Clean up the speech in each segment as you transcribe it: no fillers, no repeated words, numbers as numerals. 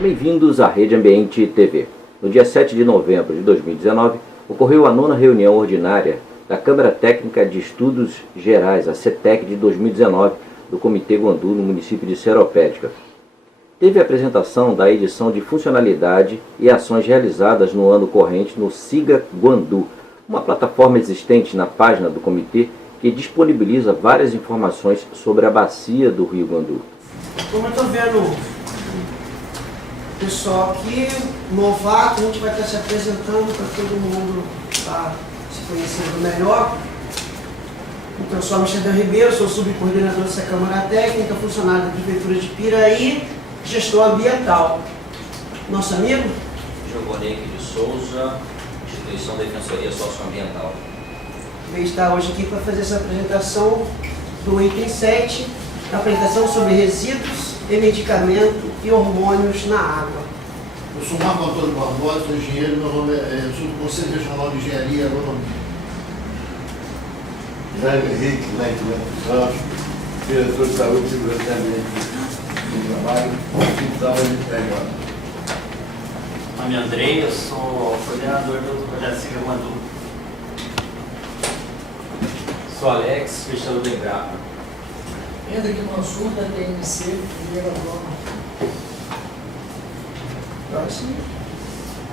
Sejam bem-vindos à Rede Ambiente TV. No dia 7 de novembro de 2019, ocorreu a 9ª reunião ordinária da Câmara Técnica de Estudos Gerais, a CETEC de 2019, do Comitê Guandu, no município de Seropédica. Teve a apresentação da edição de funcionalidade e ações realizadas no ano corrente no Siga Guandu, uma plataforma existente na página do comitê que disponibiliza várias informações sobre a bacia do Rio Guandu. Como eu estou vendo o pessoal aqui, novato, a gente vai estar se apresentando para todo mundo estar se conhecendo melhor. Então, eu sou Amsterdã Ribeiro, sou subcoordenador dessa Câmara Técnica, funcionário da Prefeitura de Piraí, gestor ambiental. Nosso amigo? Giovanni de Souza, Instituição Defensoria Socioambiental. Veio estar hoje aqui para fazer essa apresentação do item 7, apresentação sobre resíduos e medicamento e hormônios na água. Eu sou Marco Antônio Barbosa, sou engenheiro, meu nome sou do Conselho Regional de Engenharia e Agronomia. Jaime Henrique Leite Santos, diretor de saúde e segurança ambiental do trabalho, hospital de Pegado. Meu nome é Andrei, eu sou coordenador do projeto Siga Guandu. Sou Alex, Cristiano do Embrapa. Henrique Mansur, da TNC, primeiro agrônomo. Próximo.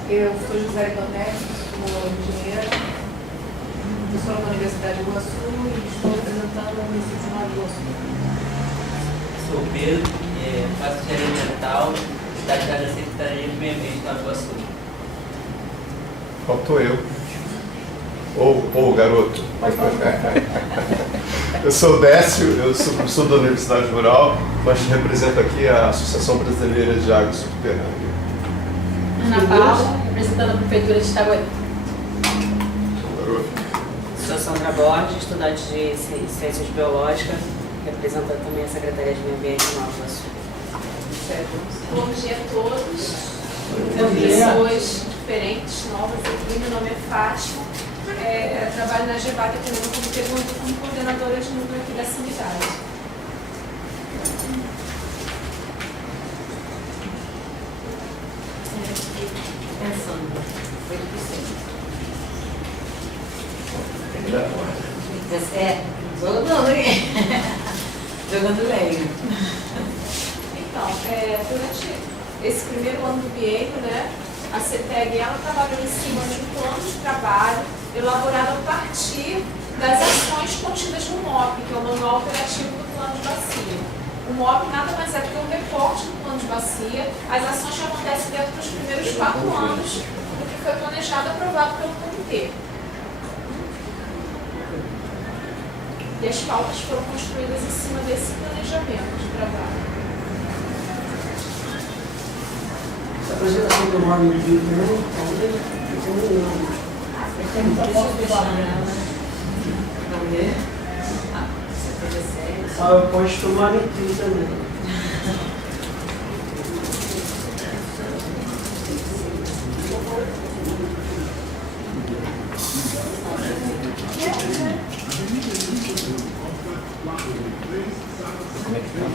Eu sou José Tonete, sou engenheira, professora da Universidade de Iguaçu e estou representando a município de Nova Iguaçu. Sou Pedro, faço engenharia ambiental, estagiário da Secretaria de Meio Ambiente de Nova Iguaçu. Faltou eu. Ou garoto. Eu sou Décio, eu sou professor da Universidade Rural, mas represento aqui a Associação Brasileira de Água Subterrânea. Ana Paula, representando a Prefeitura de Itaguaí. Sou Sandra Borges, estudante de Ciências Biológicas, representando também a Secretaria de Meio Ambiente de Nova Iguaçu. Bom dia a todos. Pessoas diferentes, novas aqui. Meu nome é Fátima. Trabalho na GEVAC aqui no Comitê Guandu como coordenadora de núcleo aqui dessa unidade. Pensando, 8%. 17, jogando lenha. Então, durante esse primeiro ano do biênio, né, a CETEG ela trabalhou em cima de um plano de trabalho elaborado a partir das ações contidas no MOP, que é o Manual Operativo do Plano de Bacia. O MOP nada mais é do que um recorte do plano de bacia. As ações que acontecem dentro dos primeiros 4 anos do que foi planejado e aprovado pelo comitê. E as pautas foram construídas em cima desse planejamento de trabalho. A apresentação do nome do livro também, eu posso tomar em tudo também. Como é que tá?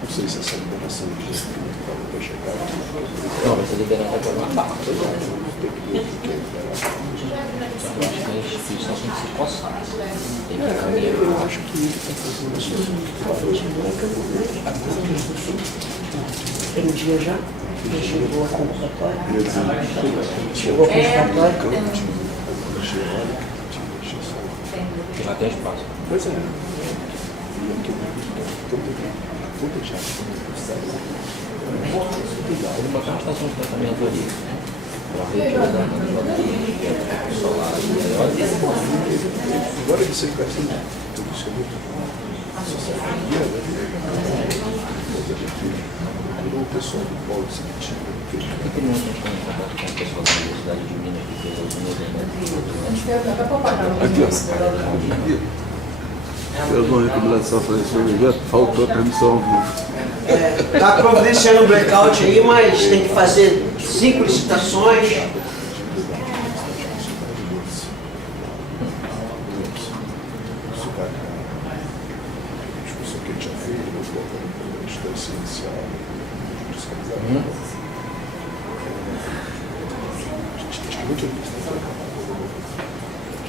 Não sei se essa liberação de gestão vai chegar aqui. Não, vai ser liberado agora uma parte. Eu acho que a instituição tem que se coçar. Tem que caminhar. Eu acho que ele está fazendo isso. Tem um dia já? Chegou a convocatória? Chegou a convocatória? Já tem espaço. Pois é. Ele botar uma estação de tratamento ali. Agora que você fica assim, tudo isso é muito. O pessoal do polo sentido. Por que não tem contato com o pessoal da Universidade de Minas que fez algum movimento? Aqui, ó. Eu vou recomendação para esse faltou a permissão. Está providenciando o blackout aí, mas tem que fazer 5 licitações. Discussão que a gente já fez, vou colocar na instância inicial,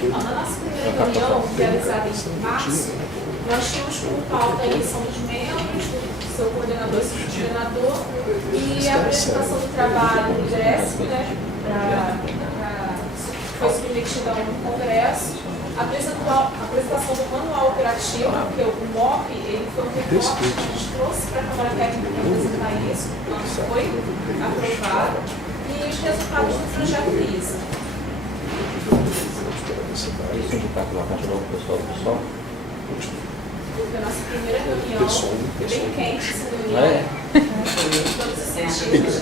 Na nossa primeira reunião, realizada em março, nós tínhamos como pauta a eleição dos membros, do seu coordenador e subcoordenador, e a apresentação do trabalho do GESP, né, foi submetida a um congresso, a apresentação do manual operativo, porque o MOP ele foi um recorte que a gente trouxe para a Câmara Técnica para apresentar isso, o plano foi aprovado, e os resultados do projeto LISA. E o sindicato lá continuou com o pessoal do PSOL? Foi a nossa primeira reunião, foi bem quente essa reunião. É? Em todos os sentidos.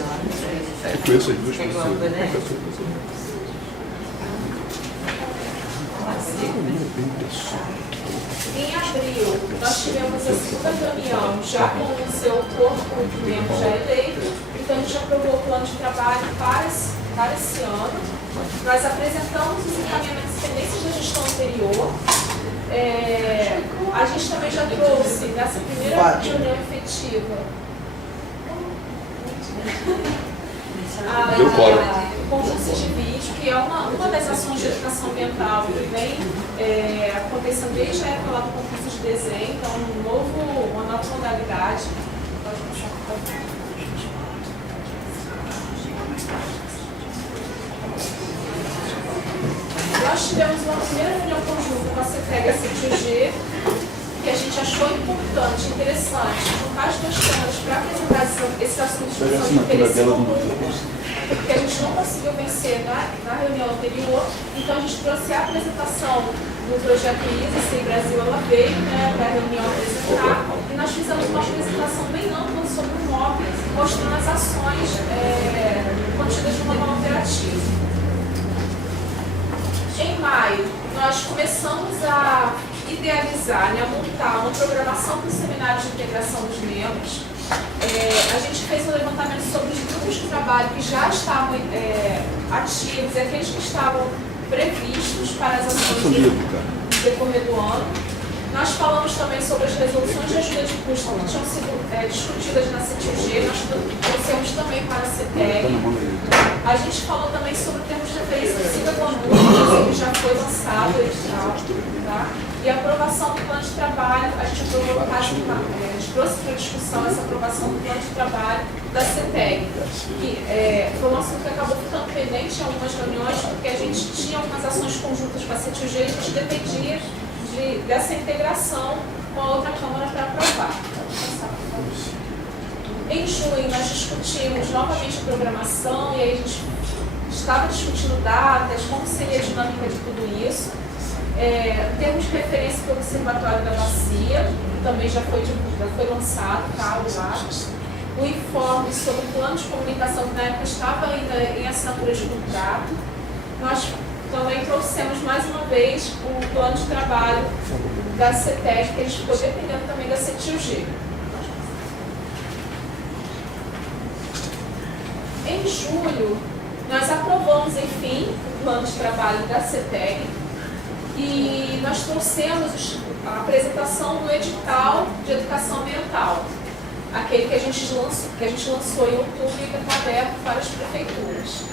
Eu conheço as duas pessoas. Em abril, nós tivemos a segunda reunião já com o seu corpo de membros já eleito, então a gente aprovou o plano de trabalho para esse ano. Nós apresentamos os encaminhamentos e tendências da gestão anterior. A gente também já trouxe, nessa primeira reunião efetiva, o conjunto de vídeo, que é uma das ações de educação ambiental que vem acontecendo desde a época lá do concurso de desenho, então uma nova modalidade. Pode puxar, por favor. Nós tivemos uma primeira reunião conjunta com a CETEG e a CETIG, que a gente achou importante, interessante, juntar as duas câmaras para apresentar esses assuntos que são de interesse comum, que a gente não conseguiu vencer na reunião anterior, então a gente trouxe a apresentação do projeto ISA, CI Brasil, ela veio para a reunião apresentar, e nós fizemos uma apresentação bem ampla sobre o MOP, mostrando as ações contidas no manual operativo. Em maio, nós começamos a idealizar, a montar uma programação para o seminário de integração dos membros. A gente fez um levantamento sobre os grupos de trabalho que já estavam ativos e aqueles que estavam previstos para as ações no decorrer do ano. Nós falamos também sobre as resoluções de ajuda de custo que tinham sido discutidas na CETIG, nós trouxemos também para a CETEG. A gente falou também sobre termos de referência do Siga Glamour, que já foi lançado o edital, tá? E a aprovação do plano de trabalho, a gente aprovou no caso, a gente trouxe para discussão essa aprovação do plano de trabalho da CETEG, que foi um assunto que acabou ficando pendente em algumas reuniões, porque a gente tinha algumas ações conjuntas com a CETIG e a gente dependia dessa integração com a outra Câmara para aprovar. Em junho, nós discutimos novamente a programação e aí a gente estava discutindo datas, como seria a dinâmica de tudo isso. Temos referência para o Observatório da Bacia, que também já foi lançado, tá, lá. O informe sobre o plano de comunicação, que na época estava ainda em assinatura de contrato. Nós também trouxemos mais uma vez o plano de trabalho da CETEG, que a gente ficou dependendo também da CETIG. Em julho, nós aprovamos, enfim, o plano de trabalho da CETEG e nós trouxemos a apresentação do edital de educação ambiental, aquele que a gente lançou em outubro e que está aberto para as prefeituras.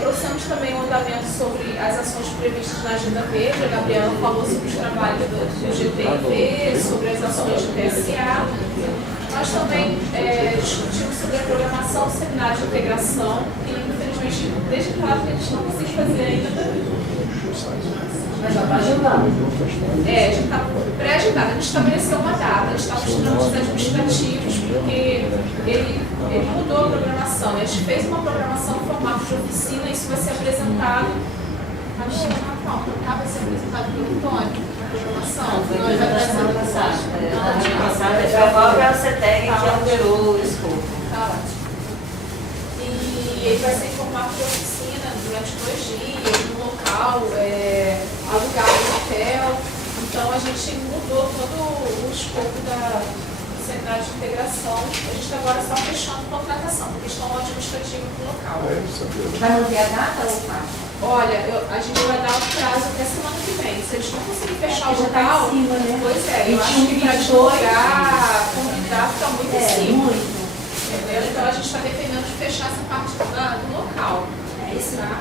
Trouxemos também um andamento sobre as ações previstas na Agenda Verde. A Gabriela falou sobre os trabalhos do GTV, sobre as ações de TSA. Nós também discutimos sobre a programação do seminário de integração, que infelizmente, desde claro que a gente não conseguiu fazer ainda, Mas já está agendado. Já está pré-agendado. A gente estabeleceu uma data, a gente está mostrando os administrativos, porque ele mudou a programação. A gente fez uma programação em formato de oficina, isso vai ser apresentado. Vai ser apresentado pelo Tony, a programação. Foi na semana passada. Na semana passada, foi a própria CETEG que alterou o escopo. Tá ótimo. E ele vai ser em formato de oficina durante 2 dias, no local, alugado no hotel. Então a gente mudou todo o escopo da central de integração. A gente está agora só fechando contratação, questão administrativa do local. Vai manter a data ou não? Olha, a gente vai dar um prazo até semana que vem. Se eles não conseguirem fechar o Já tá local, em cima, né? pois eu acho que para divulgar, convidar, fica muito em cima. Muito. Entendeu? Então a gente está dependendo de fechar essa parte do local. É isso, Tá?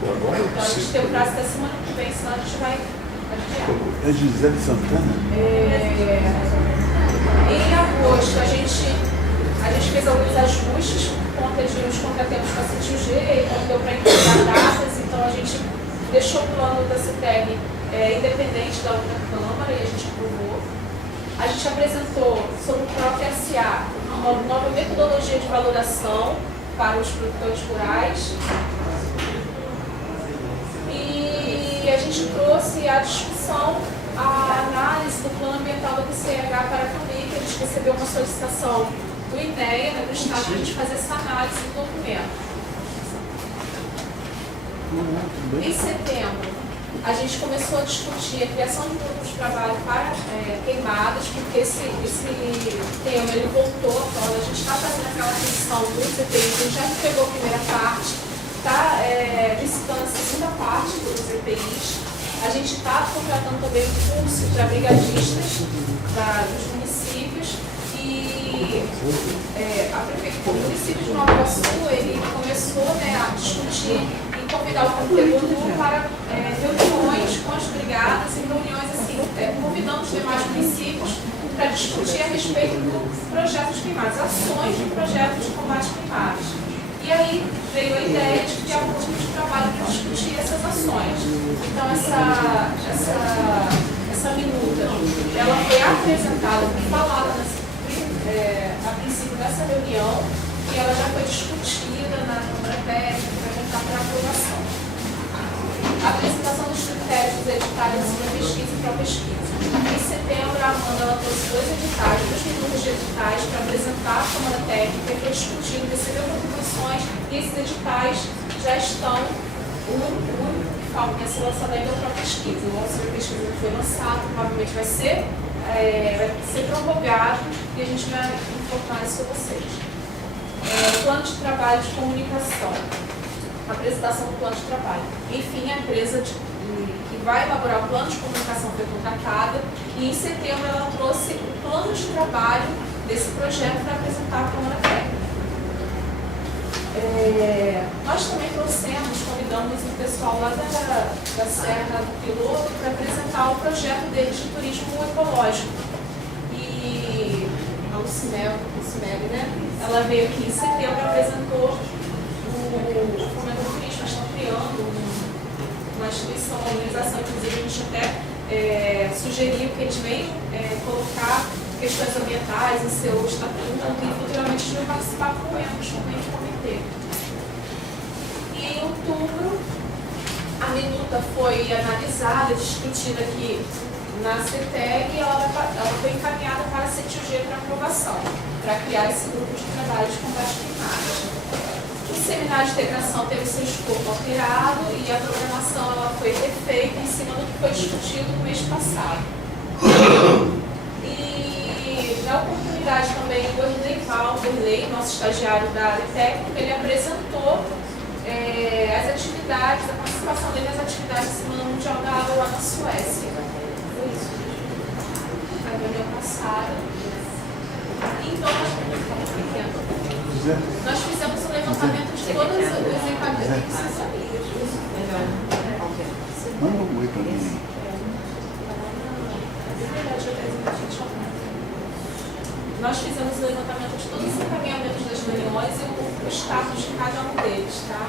Então a gente tem o prazo até semana que vem, senão a gente vai adiar. É Gisele Santana? Em agosto a gente fez alguns ajustes por conta de uns contratempos com a CTUG, então deu para entregar datas, então a gente deixou o plano da CETEG independente da outra Câmara e a gente aprovou. A gente apresentou sobre o próprio SA uma nova metodologia de valoração para os produtores rurais. E a gente trouxe à discussão a análise do plano ambiental da PCH para a Cambic. A gente recebeu uma solicitação do INEA, do Estado, para a gente fazer essa análise do documento. Em setembro, a gente começou a discutir a criação de grupos de trabalho para queimadas, porque esse tema ele voltou à tona. A gente está fazendo aquela revisão dos EPIs, a gente já pegou a primeira parte, está licitando a segunda parte dos EPIs. A gente está contratando também um curso para brigadistas dos municípios e a prefeitura do município de Nova Iguaçu, ele começou a discutir e convidar o Comitê Guru para reuniões com as brigadas e reuniões assim, convidando os demais municípios para discutir a respeito do projeto de queimadas, ações do projeto de combate a queimadas. E aí veio a ideia de criar um grupo de trabalho para discutir essas ações. Então essa minuta, ela foi apresentada e falada a princípio nessa reunião e ela já foi discutida na Câmara Técnica para tentar para aprovação. A apresentação dos critérios dos editais para pesquisa e pró-pesquisa. Em setembro, a Amanda ela trouxe 2 editais, 2 minutos de editais para apresentar à Câmara Técnica, foi discutido, recebeu contribuições e esses editais já estão, o único que falta é ser lançado ainda para pesquisa. O auxílio de pesquisa não foi lançado, provavelmente vai ser prorrogado e a gente vai informar isso para vocês. Plano de trabalho de comunicação. Apresentação do plano de trabalho. Enfim, a empresa que vai elaborar o plano de comunicação foi contratada e em setembro ela trouxe o plano de trabalho desse projeto para apresentar à Câmara Técnica. Nós também convidamos o pessoal lá da Serra do Piloto para apresentar o projeto deles de turismo ecológico. E a Lucimeg, né? Ela veio aqui em setembro e apresentou o Fomento do Turismo. Estão criando uma instituição, uma organização, inclusive a gente até sugeriu que eles venham colocar questões ambientais em seu estatuto e futuramente eles vão participar com membros também do comitê. E em outubro, a minuta foi analisada, discutida aqui na CETEG e ela foi encaminhada para a CTUG para aprovação, para criar esse grupo de trabalho de combate a queimadas. O seminário de integração teve seu escopo alterado e a programação ela foi refeita em cima do que foi discutido no mês passado. E na oportunidade também o Vanderlei, nosso estagiário da área técnica, ele apresentou as atividades, a participação dele nas atividades da Semana Mundial da Água lá na Suécia. Foi isso. A reunião passada. Então, nós fizemos um levantamento de todos os encaminhamentos das amigas. Manda um oi para mim. Nós fizemos o levantamento de todos os encaminhamentos das reuniões e o status de cada um deles, tá?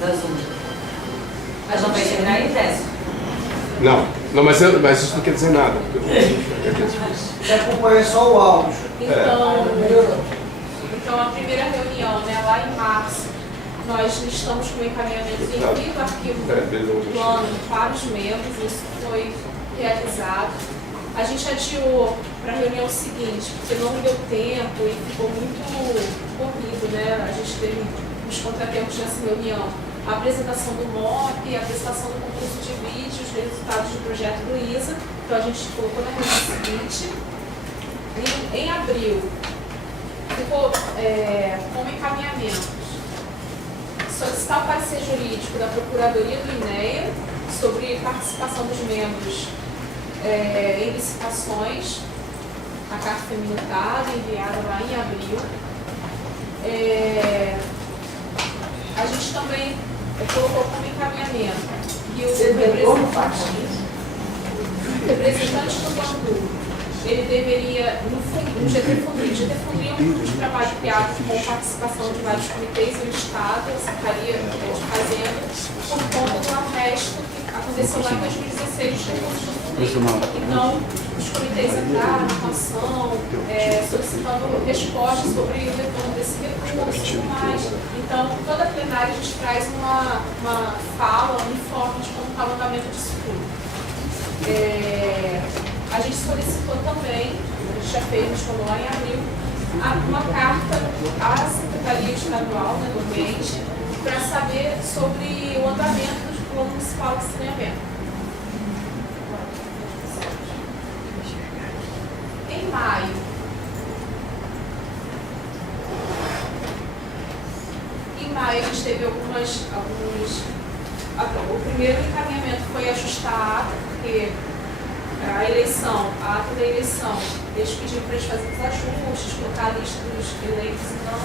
das UNE. Mas não vai chegar em 10. Não, mas isso não quer dizer nada. Você acompanha só o áudio. Então, a primeira reunião, né, lá em março, nós estamos com encaminhamento em vivo, arquivo do plano para os membros, isso foi realizado. A gente adiou para a reunião seguinte, porque não deu tempo e ficou muito corrido, né? A gente teve uns contratempos nessa reunião. A apresentação do MOP, a apresentação do concurso de vídeo, os resultados do projeto Luísa. Então a gente colocou na reunião seguinte. Em abril, ficou como encaminhamento solicitar o parecer jurídico da Procuradoria do INEA sobre participação dos membros em licitações. A carta foi minutada, enviada lá em abril. A gente também colocou como encaminhamento e o representante do Bandu, ele deveria, no GT Fundrinho, um grupo de trabalho criado com participação de vários comitês do Estado, a Secretaria de Fazenda, por conta do arresto que aconteceu lá em 2016 dos recursos do Fundrinho. Então, os comitês entraram na ação, solicitando respostas sobre o retorno desse recurso e tudo mais. Então, toda a plenária a gente traz uma fala, um informe de como está o andamento disso tudo. A gente solicitou também, a gente já fez, a gente falou lá em abril, uma carta à Secretaria Estadual, né, do Ambiente, para saber sobre o andamento do Plano Municipal de Saneamento. Em maio, a gente teve alguns. O primeiro encaminhamento foi ajustar a ata, porque a ata da eleição, eles pediram para eles fazerem os ajustes, colocar a lista dos eleitos e não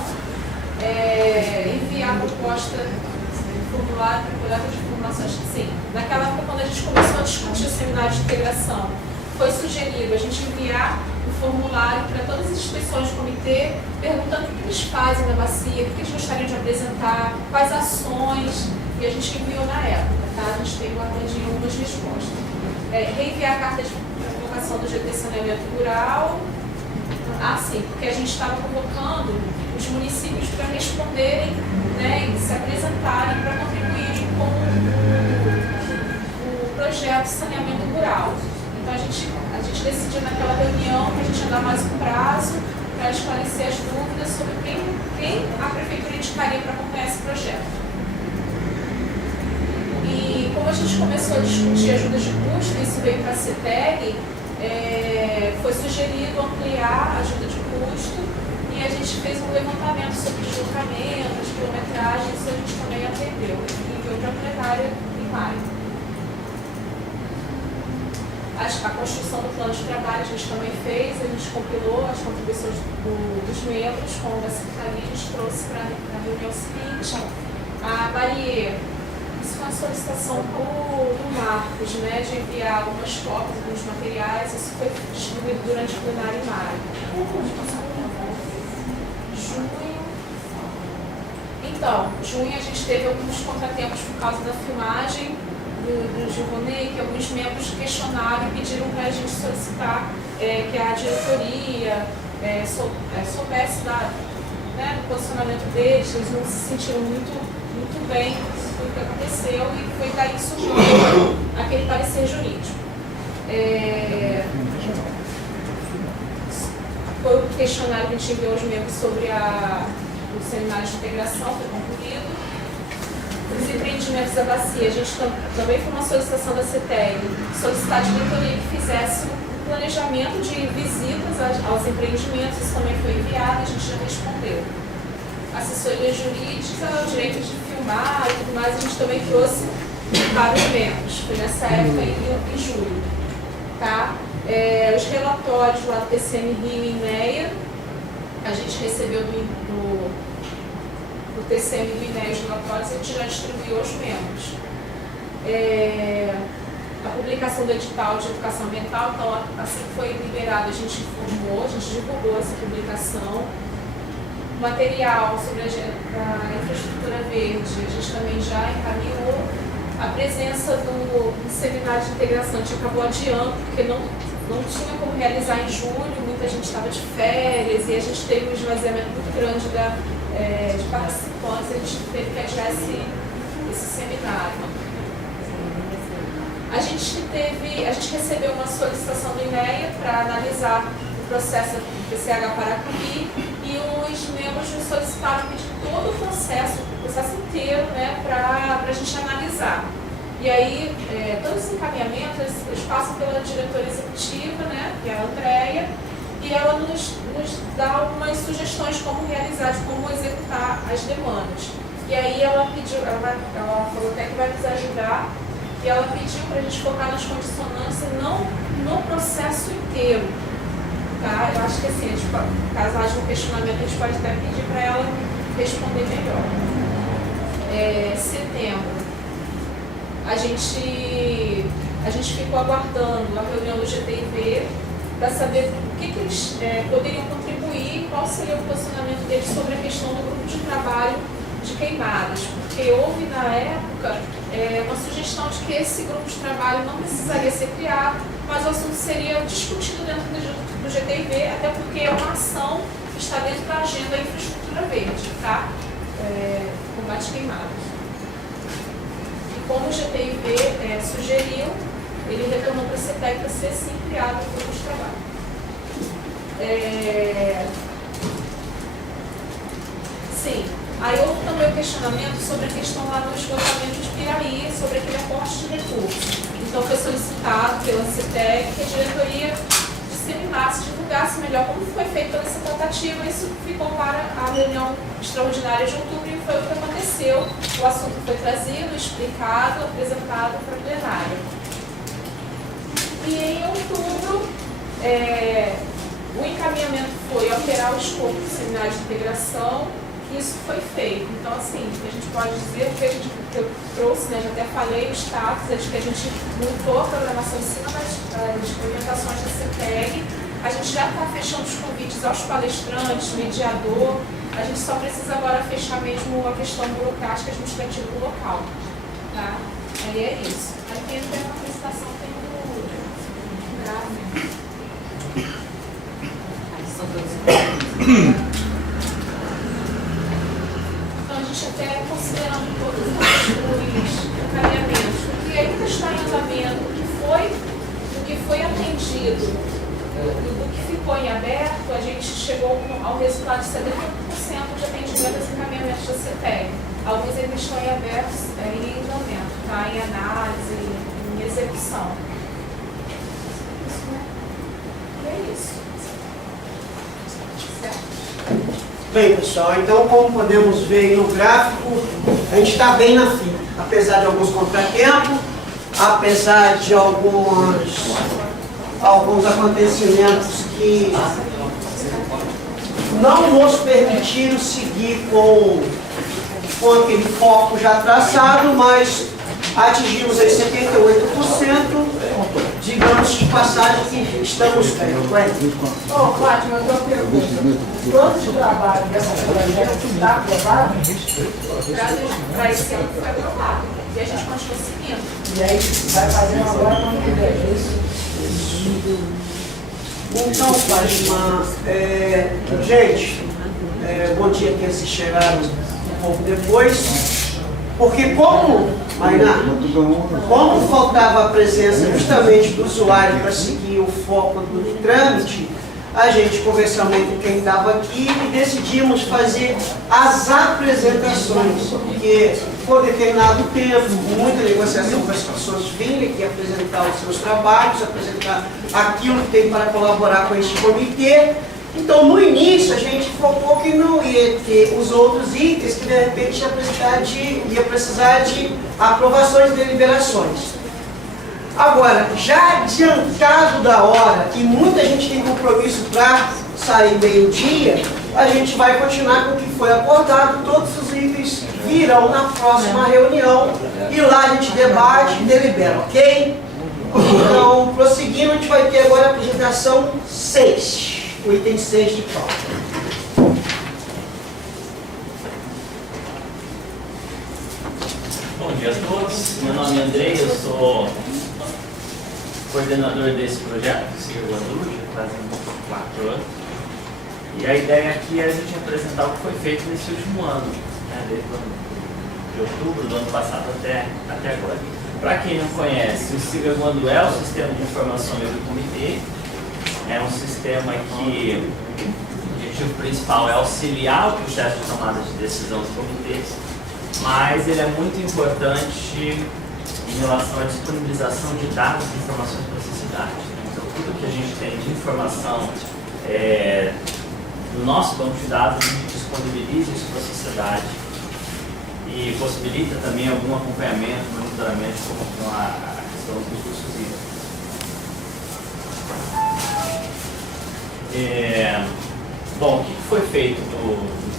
enviar a proposta do formulário para coleta de informações. Sim, naquela época, quando a gente começou a discutir o seminário de integração, foi sugerido a gente enviar o formulário para todas as instituições do comitê, perguntando o que eles fazem na bacia, o que eles gostariam de apresentar, quais ações, e a gente enviou na época, tá? A gente tem guardadinho algumas respostas. Reenviar a carta de convocação do GT Saneamento Rural, sim, porque a gente estava convocando os municípios para responderem, né, e se apresentarem para contribuírem com o projeto de saneamento rural. Então a gente decidiu naquela reunião que a gente ia dar mais um prazo para esclarecer as dúvidas sobre quem a prefeitura indicaria para acompanhar esse projeto. E como a gente começou a discutir ajudas de custo, isso veio para a CETEG, foi sugerido ampliar a ajuda de custo e a gente fez um levantamento sobre deslocamentos, quilometragem, isso a gente também atendeu e enviou para a plenária em maio. A construção do plano de trabalho a gente também fez, a gente compilou as contribuições dos membros com a secretaria, a gente trouxe para a reunião seguinte. A Barrier, isso foi uma solicitação do Marcos, né, de enviar algumas cópias, alguns materiais, isso foi distribuído durante o plenário em maio. Junho a gente teve alguns contratempos por causa da filmagem do Gilvonei, que alguns membros questionaram e pediram para a gente solicitar que a diretoria soubesse do posicionamento deles, eles não se sentiram muito bem com o que aconteceu e foi daí que surgiu aquele parecer jurídico. Foi o questionário que a gente enviou aos membros sobre o seminário de integração, foi concluído. Os empreendimentos da bacia, a gente também foi uma solicitação da CETEG, solicitar a diretoria que fizesse um planejamento de visitas aos empreendimentos, isso também foi enviado, a gente já respondeu. Assessoria jurídica, o direito de filmar e tudo mais, a gente também trouxe para os membros, foi nessa época em julho. Tá? Os relatórios lá do TCM Rio e INEA, a gente recebeu do TCM do INEA os relatórios e a gente já distribuiu aos membros. A publicação do edital de educação ambiental, então assim que foi liberado a gente informou, a gente divulgou essa publicação. material sobre a infraestrutura verde, a gente também já encaminhou. A presença do seminário de integração a gente acabou adiando, porque não tinha como realizar em julho, muita gente estava de férias e a gente teve um esvaziamento muito grande de participantes, a gente teve que adiar esse seminário. A gente recebeu uma solicitação do INEA para analisar o processo do PCH Paracambi e os membros nos solicitaram pedir todo o processo inteiro, né, para a gente analisar. E aí, todos os encaminhamentos, eles passam pela diretora executiva, né, que é a Andréia, e ela nos dá algumas sugestões de como realizar, de como executar as demandas. E aí ela falou até que vai nos ajudar, e ela pediu para a gente focar nas condicionantes e não no processo inteiro. Tá? Eu acho que assim, caso haja um questionamento, a gente pode até pedir para ela responder melhor. Setembro, a gente ficou aguardando a reunião do GTIV para saber o que eles poderiam contribuir, qual seria o posicionamento deles sobre a questão do grupo de trabalho de queimadas, porque houve na época uma sugestão de que esse grupo de trabalho não precisaria ser criado, mas o assunto seria discutido dentro do GTIV, até porque é uma ação que está dentro da agenda infraestrutura verde, tá? Combate queimadas. E como o GTIV sugeriu, ele retornou para a CETEG para ser sim criado o grupo de trabalho. Sim. Aí houve também o questionamento sobre a questão lá do esgotamento de Piraí, sobre aquele aporte de recursos. Então foi solicitado pela CETEG que a diretoria disseminasse, divulgasse melhor como foi feita essa tratativa. Isso ficou para a reunião extraordinária de outubro e foi o que aconteceu. O assunto foi trazido, explicado, apresentado para a plenária. E em outubro, o encaminhamento foi alterar o escopo do seminário de integração. Isso foi feito. Então, assim, a gente pode dizer que eu trouxe, né, já até falei o status, é de que a gente montou a programação em cima das orientações da CETEG. A gente já está fechando os convites aos palestrantes, mediador. A gente só precisa agora fechar mesmo a questão burocrática administrativa do local. Tá? Aí é isso. Aí tem até uma apresentação, tem um gráfico. Aí são todos. A gente até considerando todos os encaminhamentos, o que ainda está em andamento, o que foi atendido, do que ficou em aberto, a gente chegou ao resultado de 70% de atendimento dos encaminhamentos da CETEG. Alguns ainda estão em aberto, em andamento, tá? Em análise, em execução. Isso, né? E é isso. Certo? Bem, pessoal, então como podemos ver aí no gráfico, a gente está bem na fila, apesar de alguns contratempos, apesar de alguns acontecimentos que não nos permitiram seguir com aquele foco já traçado, mas atingimos aí 78%, digamos de passagem que estamos bem. Fátima, eu tenho uma pergunta. Quanto de trabalho dessa projeto está aprovado? Para esse ano foi aprovado. E a gente continua seguindo. E aí vai fazendo agora quando quiser isso. Então, Fátima, gente, bom dia que vocês chegaram um pouco depois. Porque como faltava a presença justamente do usuário para seguir o foco do trâmite, a gente conversando com quem estava aqui e decidimos fazer as apresentações, porque por determinado tempo, muita negociação para as pessoas virem aqui apresentar os seus trabalhos, apresentar aquilo que tem para colaborar com este comitê. Então, no início, a gente focou que não ia ter os outros itens que, de repente, ia precisar de aprovações e deliberações. Agora, já adiantado da hora, e muita gente tem compromisso para sair meio-dia, a gente vai continuar com o que foi acordado, todos os itens virão na próxima reunião, e lá a gente debate e delibera, ok? Então, prosseguindo, a gente vai ter agora a apresentação 6. O item 6 de pauta. nome é Andrei, eu sou coordenador desse projeto, Siga Guandu, já faz uns 4 anos. E a ideia aqui é a gente apresentar o que foi feito nesse último ano, né, desde o ano de outubro do ano passado até agora. Para quem não conhece, o Siga Guandu é o sistema de informações do comitê. É um sistema que o objetivo principal é auxiliar o processo de tomada de decisão dos comitês, mas ele é muito importante em relação à disponibilização de dados e informações para a sociedade. Então, tudo que a gente tem de informação no nosso banco de dados, a gente disponibiliza isso para a sociedade e possibilita também algum acompanhamento, monitoramento com a questão dos recursos hídricos. Bom, o que foi feito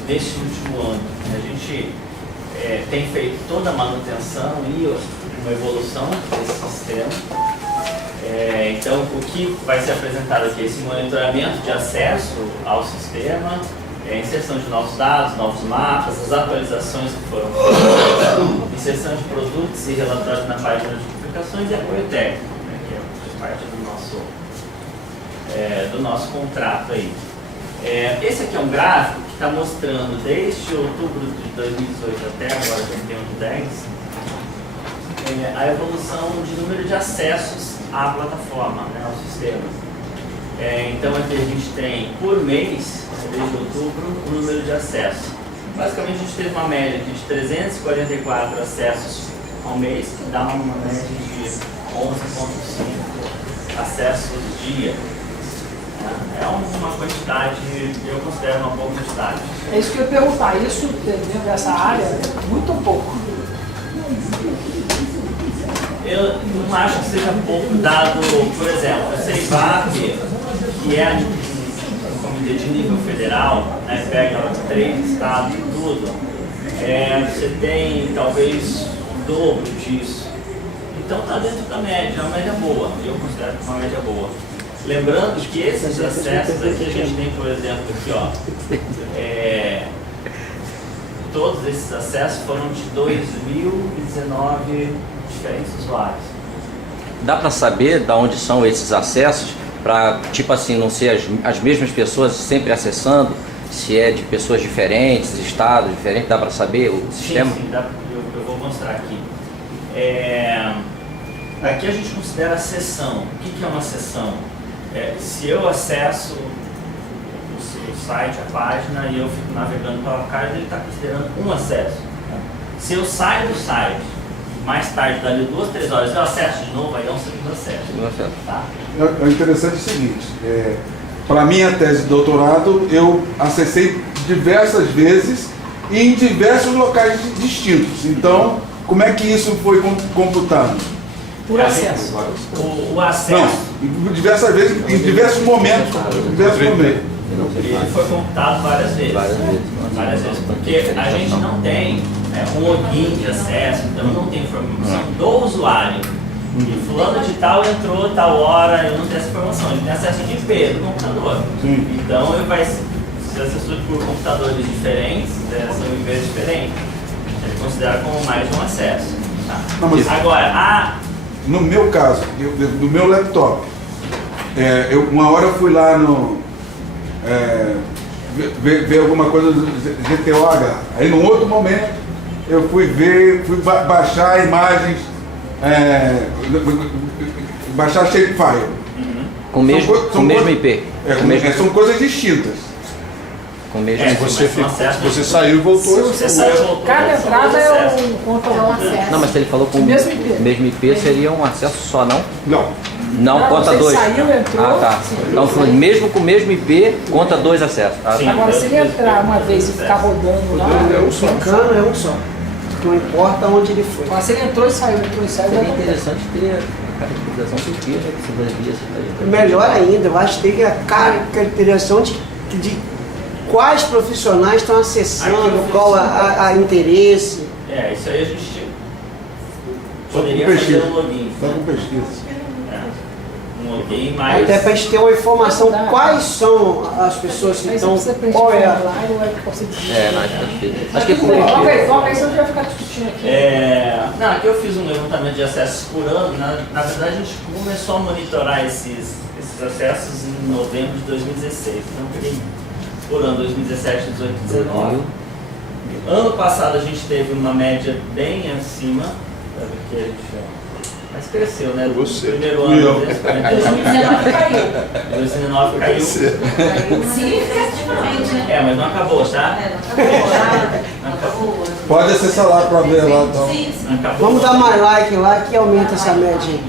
neste último ano? A gente tem feito toda a manutenção e uma evolução desse sistema. Então, o que vai ser apresentado aqui é esse monitoramento de acesso ao sistema, inserção de novos dados, novos mapas, as atualizações que foram feitas, inserção de produtos e relatórios na página de publicações e apoio técnico, né, que é parte do nosso contrato aí. Esse aqui é um gráfico que está mostrando desde outubro de 2018 até agora, 31 de 10, a evolução de número de acessos à plataforma, né, ao sistema. Então aqui a gente tem por mês, desde outubro, o número de acessos. Basicamente a gente teve uma média aqui de 344 acessos ao mês, que dá uma média de 11,5 acessos dia. É uma quantidade, eu considero uma boa quantidade. É isso que eu ia perguntar, isso dentro dessa área é muito pouco. Eu não acho que seja pouco dado, por exemplo, o CEIVAP, que é um comitê de nível federal, né, pega 3 estados e tudo, você tem talvez o dobro disso. Então está dentro da média, é uma média boa, eu considero uma média boa. Lembrando que esses acessos aqui, a gente tem, por exemplo, aqui, ó, todos esses acessos foram de 2019 diferentes usuários. Dá para saber de onde são esses acessos, para, tipo assim, não ser as mesmas pessoas sempre acessando, se é de pessoas diferentes, estados diferentes, dá para saber o sistema? Sim, dá, eu vou mostrar aqui. Aqui a gente considera a sessão. O que é uma sessão? Se eu acesso o site, a página, e eu fico navegando pela página, ele está considerando um acesso. Se eu saio do site, mais tarde, dali 2, 3 horas, eu acesso de novo, aí é um segundo acesso. Tá? É interessante o seguinte, para minha tese de doutorado, eu acessei diversas vezes e em diversos locais distintos. Então, como é que isso foi computado? Por acesso. O acesso. Não, diversas vezes, em diversos momentos. Ele foi computado várias vezes. Várias vezes, porque a gente não tem um login de acesso, então não tem informação do usuário. E fulano de tal entrou tal hora, eu não tenho essa informação. Ele tem acesso de IP do computador. Então ele vai ser acessado por computadores diferentes, são IPs diferentes. Ele considera como mais de um acesso. Tá? Agora, no meu caso, no meu laptop, uma hora eu fui lá no ver alguma coisa do GTOH. Aí num outro momento eu fui baixar imagens, baixar shapefile. Com o mesmo IP. São coisas distintas. Com o mesmo você saiu e voltou. Cada entrada é um acesso. Não, mas se ele falou com o mesmo IP, seria um acesso só, não? Não, conta 2. Saiu, entrou. Ah, tá. Então, mesmo com o mesmo IP, conta 2 acessos. Agora, se ele entrar uma vez e ficar rodando lá, é um só. É um só. Não importa onde ele foi. Agora, se ele entrou e saiu, seria interessante ter a caracterização do IP, né? Que você deveria ser. Melhor ainda, eu acho que tem a caracterização de quais profissionais estão acessando, qual a interesse. Isso aí a gente poderia fazer um login. Com pesquisa. Um alguém mais... Até para a gente ter uma informação quais são as pessoas que estão, qual é a... Acho que Ok, isso eu já ficar discutindo aqui. Não, aqui eu fiz um levantamento de acessos por ano. Na verdade, a gente começou a monitorar esses acessos em novembro de 2016. Então, eu peguei por ano 2017, 2018, 2019. Ano passado, a gente teve uma média bem acima, porque a gente... Mas cresceu, né? Do primeiro ano, 2019 caiu. 2019 caiu. Significativamente, né? Mas não acabou, tá? Não acabou. Pode acessar lá para ver lá. Então. Não acabou. Vamos dar mais like lá que aumenta essa média aí.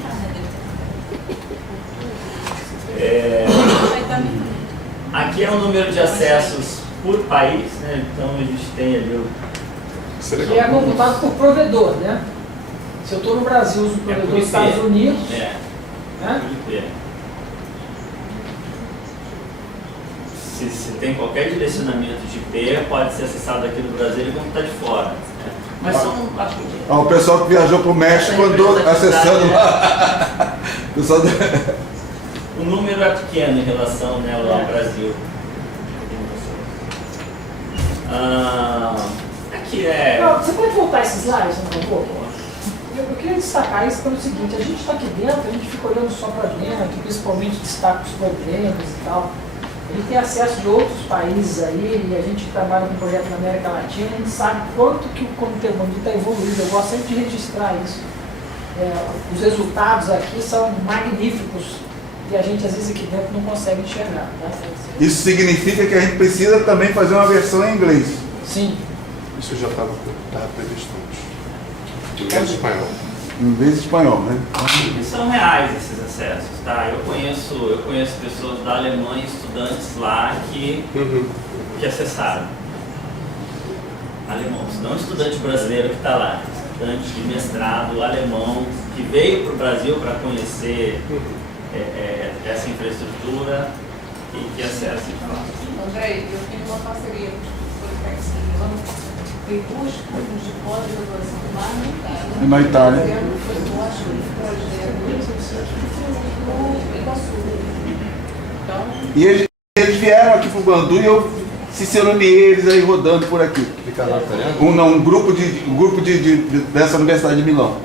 Aqui é o número de acessos por país, né? Então a gente tem ali o... Que é computado por provedor, né? Se eu estou no Brasil, uso o provedor dos Estados Unidos. Né? Se tem qualquer direcionamento de IP, pode ser acessado aqui no Brasil e como está de fora. Né? Mas são... O pessoal que viajou para o México andou acessando lá. O número é pequeno em relação, né, ao Brasil. Aqui é... Você pode voltar esses slides, por favor? Eu queria destacar isso pelo seguinte: a gente está aqui dentro, a gente fica olhando só para dentro, principalmente destaca os problemas e tal. A gente tem acesso de outros países aí, e a gente trabalha com projetos na América Latina, a gente sabe quanto que o conteúdo está evoluindo. Eu gosto sempre de registrar isso. Os resultados aqui são magníficos e a gente às vezes aqui dentro não consegue enxergar. Tá? Isso significa que a gente precisa também fazer uma versão em inglês. Sim. Isso já estava previsto antes. Em vez de espanhol. Em vez de espanhol, né? E são reais esses acessos, tá? Eu conheço pessoas da Alemanha, estudantes lá que acessaram. Alemãos, não estudante brasileiro que está lá, estudante de mestrado alemão que veio para o Brasil para conhecer essa infraestrutura e que acessa de fato. André, eu tenho uma parceria com o Politec. Tem duas cursos de pós-graduação lá Na Itália. E eles vieram aqui para o Bandu e eu ciceronei eles aí rodando por aqui. Um grupo dessa Universidade de Milão.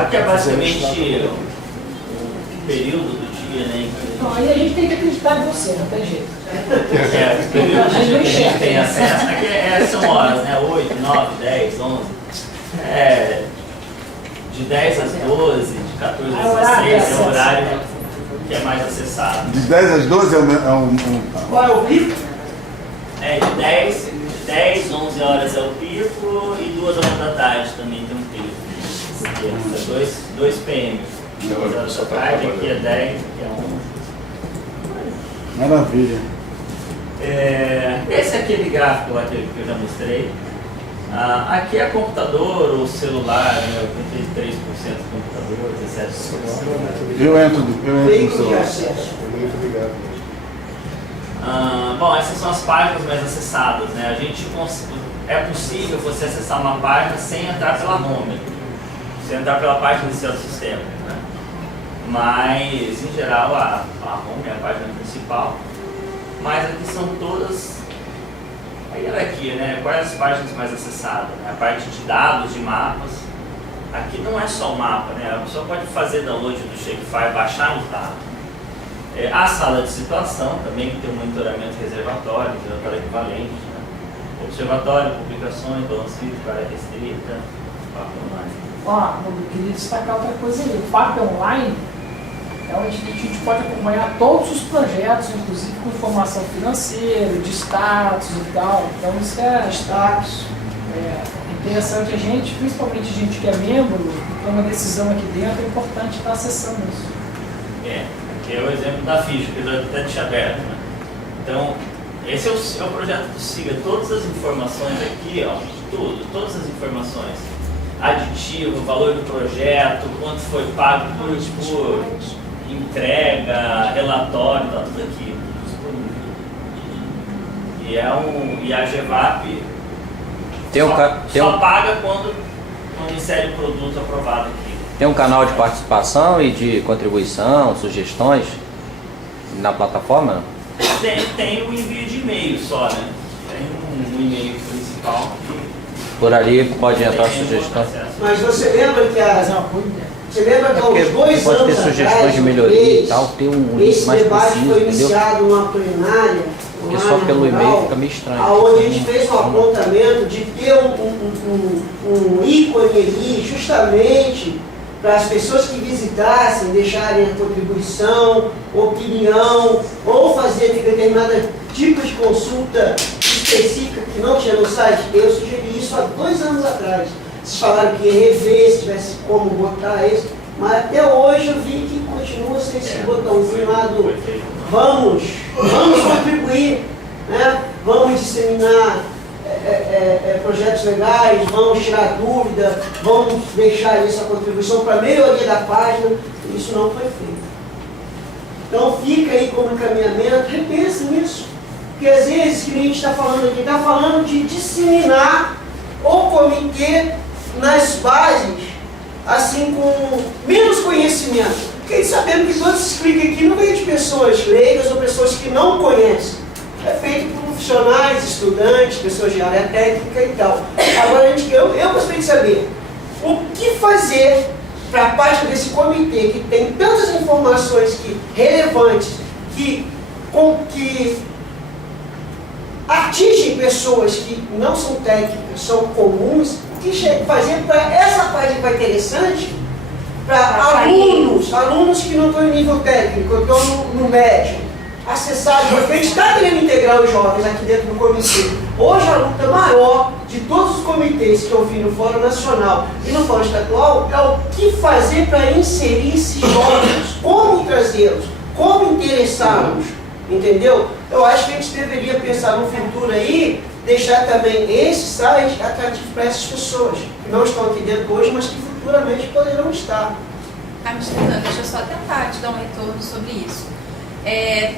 Aqui é basicamente o período do dia, né? Não, aí a gente tem que acreditar em você, não tem jeito. O período do dia que a gente tem acesso. Aqui são horas, né? 8, 9, 10, 11. De 10 às 12, de 14 às 16 é o horário que é mais acessado. De 10 às 12 Qual é o pico? De 10, 11 horas é o pico e 2 horas da tarde também tem um pico. É 2 PM. 2 horas da tarde, aqui é 10, aqui é 11. Maravilha. Esse é aquele gráfico lá que eu já mostrei. Aqui é computador ou celular, né? 83% computador, 17%. Eu entro no celular. Muito obrigado. Bom, essas são as páginas mais acessadas, né? É possível você acessar uma página sem entrar pela home, sem entrar pela página inicial do sistema, né? Mas, em geral, a home é a página principal, mas aqui são todas a hierarquia, né? Quais as páginas mais acessadas? Né? A parte de dados, de mapas. Aqui não é só o mapa, né? A pessoa pode fazer download do Shapefile, baixar os dados. A sala de situação também, que tem um monitoramento reservatório equivalente, né? Observatório, publicações, balanço físico, área restrita, papo online. Eu queria destacar outra coisa aí. O papo online é onde a gente pode acompanhar todos os projetos, inclusive com informação financeira, de status e tal. Então isso é status. Interessante a gente, principalmente a gente que é membro, tem uma decisão aqui dentro, é importante estar acessando isso. Aqui é o exemplo da ficha, que eu até deixei aberto, né? Então, esse é o projeto do SIGA. Todas as informações aqui, ó, todas as informações. Aditivo, valor do projeto, quanto foi pago por entrega, relatório, tá tudo aqui. E a GEVAP só paga quando insere o produto aprovado aqui. Tem um canal de participação e de contribuição, sugestões na plataforma? Tem o envio de e-mail só, né? Tem um e-mail principal. Por ali pode entrar sugestões. Mas você lembra que você lembra que há uns 2 pode ter anos sugestões atrás, de melhoria e tal, ter um link esse mais debate preciso, foi entendeu? iniciado numa plenária, Porque só pelo e-mail fica meio estranho. onde a gente fez um apontamento de ter um ícone ali, justamente para as pessoas que visitassem deixarem a contribuição, opinião, ou fazer determinado tipo de consulta específica que não tinha no site. Eu sugeri isso há 2 anos atrás. Vocês falaram que ia rever, se tivesse como botar isso, mas até hoje eu vi que continua sem esse botãozinho lá do vamos contribuir, né? Vamos disseminar projetos legais, vamos tirar dúvida, vamos deixar essa contribuição para a melhoria da página. Isso não foi feito. Então fica aí como encaminhamento, repense nisso. Porque às vezes, que a gente está falando aqui, está falando de disseminar o comitê nas bases, assim, com menos conhecimento. Porque sabendo que todos esses cliques aqui não vem de pessoas leigas ou pessoas que não conhecem. É feito por profissionais, estudantes, pessoas de área técnica e tal. Agora, eu gostaria de saber o que fazer para a parte desse comitê que tem tantas informações relevantes que atingem pessoas que não são técnicas, são comuns, o que fazer para essa parte que vai interessante para alunos que não estão em nível técnico, estão no médio, acessarem, porque a gente está querendo integrar os jovens aqui dentro do comitê. Hoje a luta maior de todos os comitês que eu vi no Fórum Nacional e no Fórum Estadual é o que fazer para inserir esses jovens, como trazê-los, como interessá-los, entendeu? Eu acho que a gente deveria pensar no futuro aí, deixar também esse site atrativo para essas pessoas, que não estão aqui dentro hoje, mas que futuramente poderão estar. Amsterdã, deixa eu só tentar te dar um retorno sobre isso.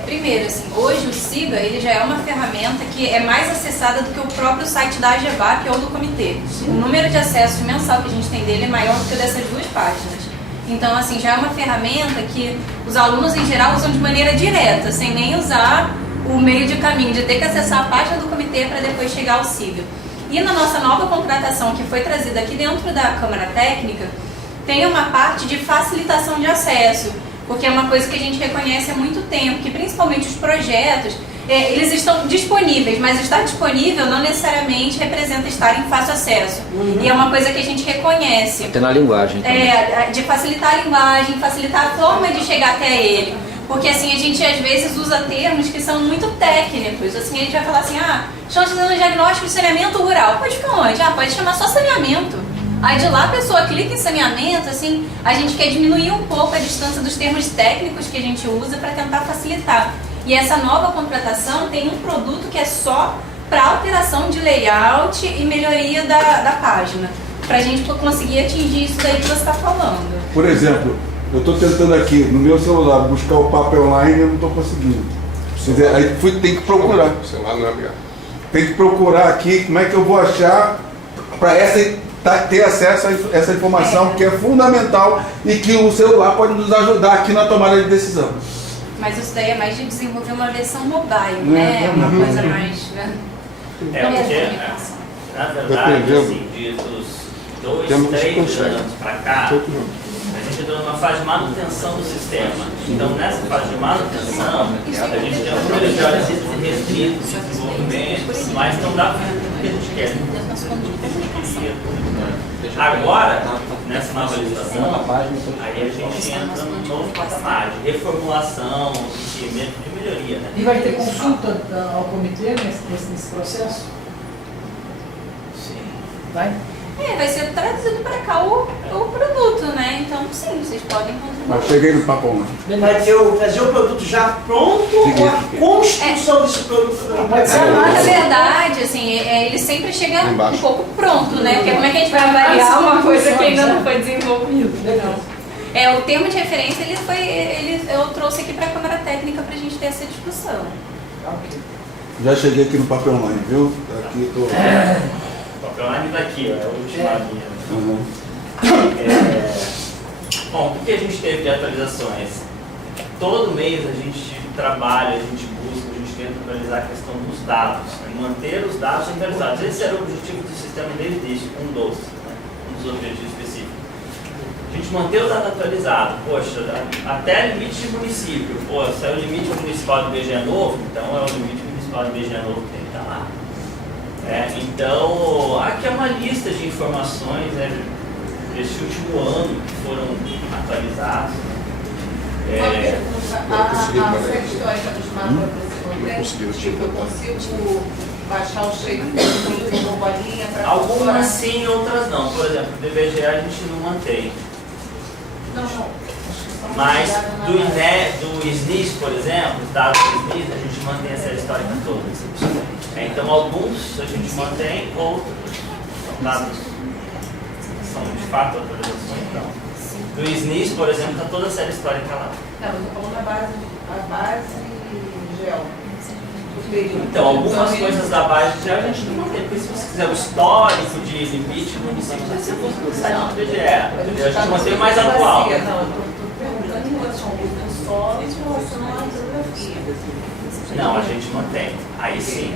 Primeiro, assim, hoje o SIGA ele já é uma ferramenta que é mais acessada do que o próprio site da AGEVAP ou do comitê. Sim. O número de acessos mensal que a gente tem dele é maior do que o dessas 2 páginas. Então, assim, já é uma ferramenta que os alunos em geral usam de maneira direta, sem nem usar o meio de caminho, de ter que acessar a página do comitê para depois chegar ao SIGA. E na nossa nova contratação, que foi trazida aqui dentro da Câmara Técnica, tem uma parte de facilitação de acesso, porque é uma coisa que a gente reconhece há muito tempo, que principalmente os projetos, eles estão disponíveis, mas estar disponível não necessariamente representa estar em fácil acesso. Uhum. E é uma coisa que a gente reconhece. Até na linguagem também. De facilitar a linguagem, facilitar a forma de chegar até ele. Porque assim, a gente às vezes usa termos que são muito técnicos. Assim, a gente vai falar assim, estamos fazendo um diagnóstico de saneamento rural. Pode ficar onde? Pode chamar só saneamento. Aí de lá a pessoa clica em saneamento, assim, a gente quer diminuir um pouco a distância dos termos técnicos que a gente usa para tentar facilitar. E essa nova contratação tem um produto que é só para alteração de layout e melhoria da página, para a gente conseguir atingir isso daí que você está falando. Por exemplo, eu estou tentando aqui no meu celular buscar o papel online e eu não estou conseguindo. Quer dizer, aí tem que procurar. O celular não é obrigado. Tem que procurar aqui como é que eu vou achar para ter acesso a essa informação que é fundamental e que o celular pode nos ajudar aqui na tomada de decisão. Mas isso daí é mais de desenvolver uma versão mobile, né? Uma coisa mais... Né? Porque, na verdade, assim, dos 2-3 anos para cá, a gente entrou numa fase de manutenção do sistema. Então, nessa fase de manutenção, a gente tem um número de horas restritos de desenvolvimento, mas não dá para fazer tudo que a gente quer. Agora, nessa nova legislação, aí a gente entra num novo patamar de reformulação, de melhoria. Né? E vai ter consulta ao comitê nesse processo? Sim. Vai? Vai ser traduzido para cá o produto, né? Então, sim, vocês podem contribuir. Eu cheguei no papo, né? Vai trazer o produto já pronto ou a construção desse produto? Na verdade, assim, ele sempre chega um pouco pronto, né? Porque como é que a gente vai avaliar uma coisa que ainda não foi desenvolvida? O termo de referência, eu trouxe aqui para a Câmara Técnica para a gente ter essa discussão. Já cheguei aqui no papel online, viu? Aqui tô... O papel online está aqui, é a última linha. Bom, o que a gente teve de atualizações? Todo mês a gente trabalha, a gente busca, a gente tenta atualizar a questão dos dados, né? Manter os dados atualizados. Esse era o objetivo do sistema desde o início, um dos objetivos específicos. A gente manter o dado atualizado, poxa, até limite de município. Pô, se é o limite municipal do IBGE novo, então é o limite municipal do IBGE novo que tem que estar lá. Então, aqui é uma lista de informações deste último ano que foram atualizadas. A série histórica dos mapas, tipo, eu consigo baixar o shape com bolinha para... Algumas sim, outras não. Por exemplo, do IBGE a gente não mantém. Não. Mas do SNIS, por exemplo, os dados do SNIS, a gente mantém a série histórica toda. Então, alguns a gente mantém, outros são dados, são de fato atualizações, então. Do SNIS, por exemplo, está toda a série histórica lá. Não, eu estou falando a base gel. Então, algumas coisas da base gel a gente não mantém, porque se você quiser o histórico de limite do município, você busca no site do IBGE. A gente mantém o mais atual. Não, eu estou perguntando em relação ao uso do solo e em relação à hidrografia. Não, a gente mantém. Aí sim.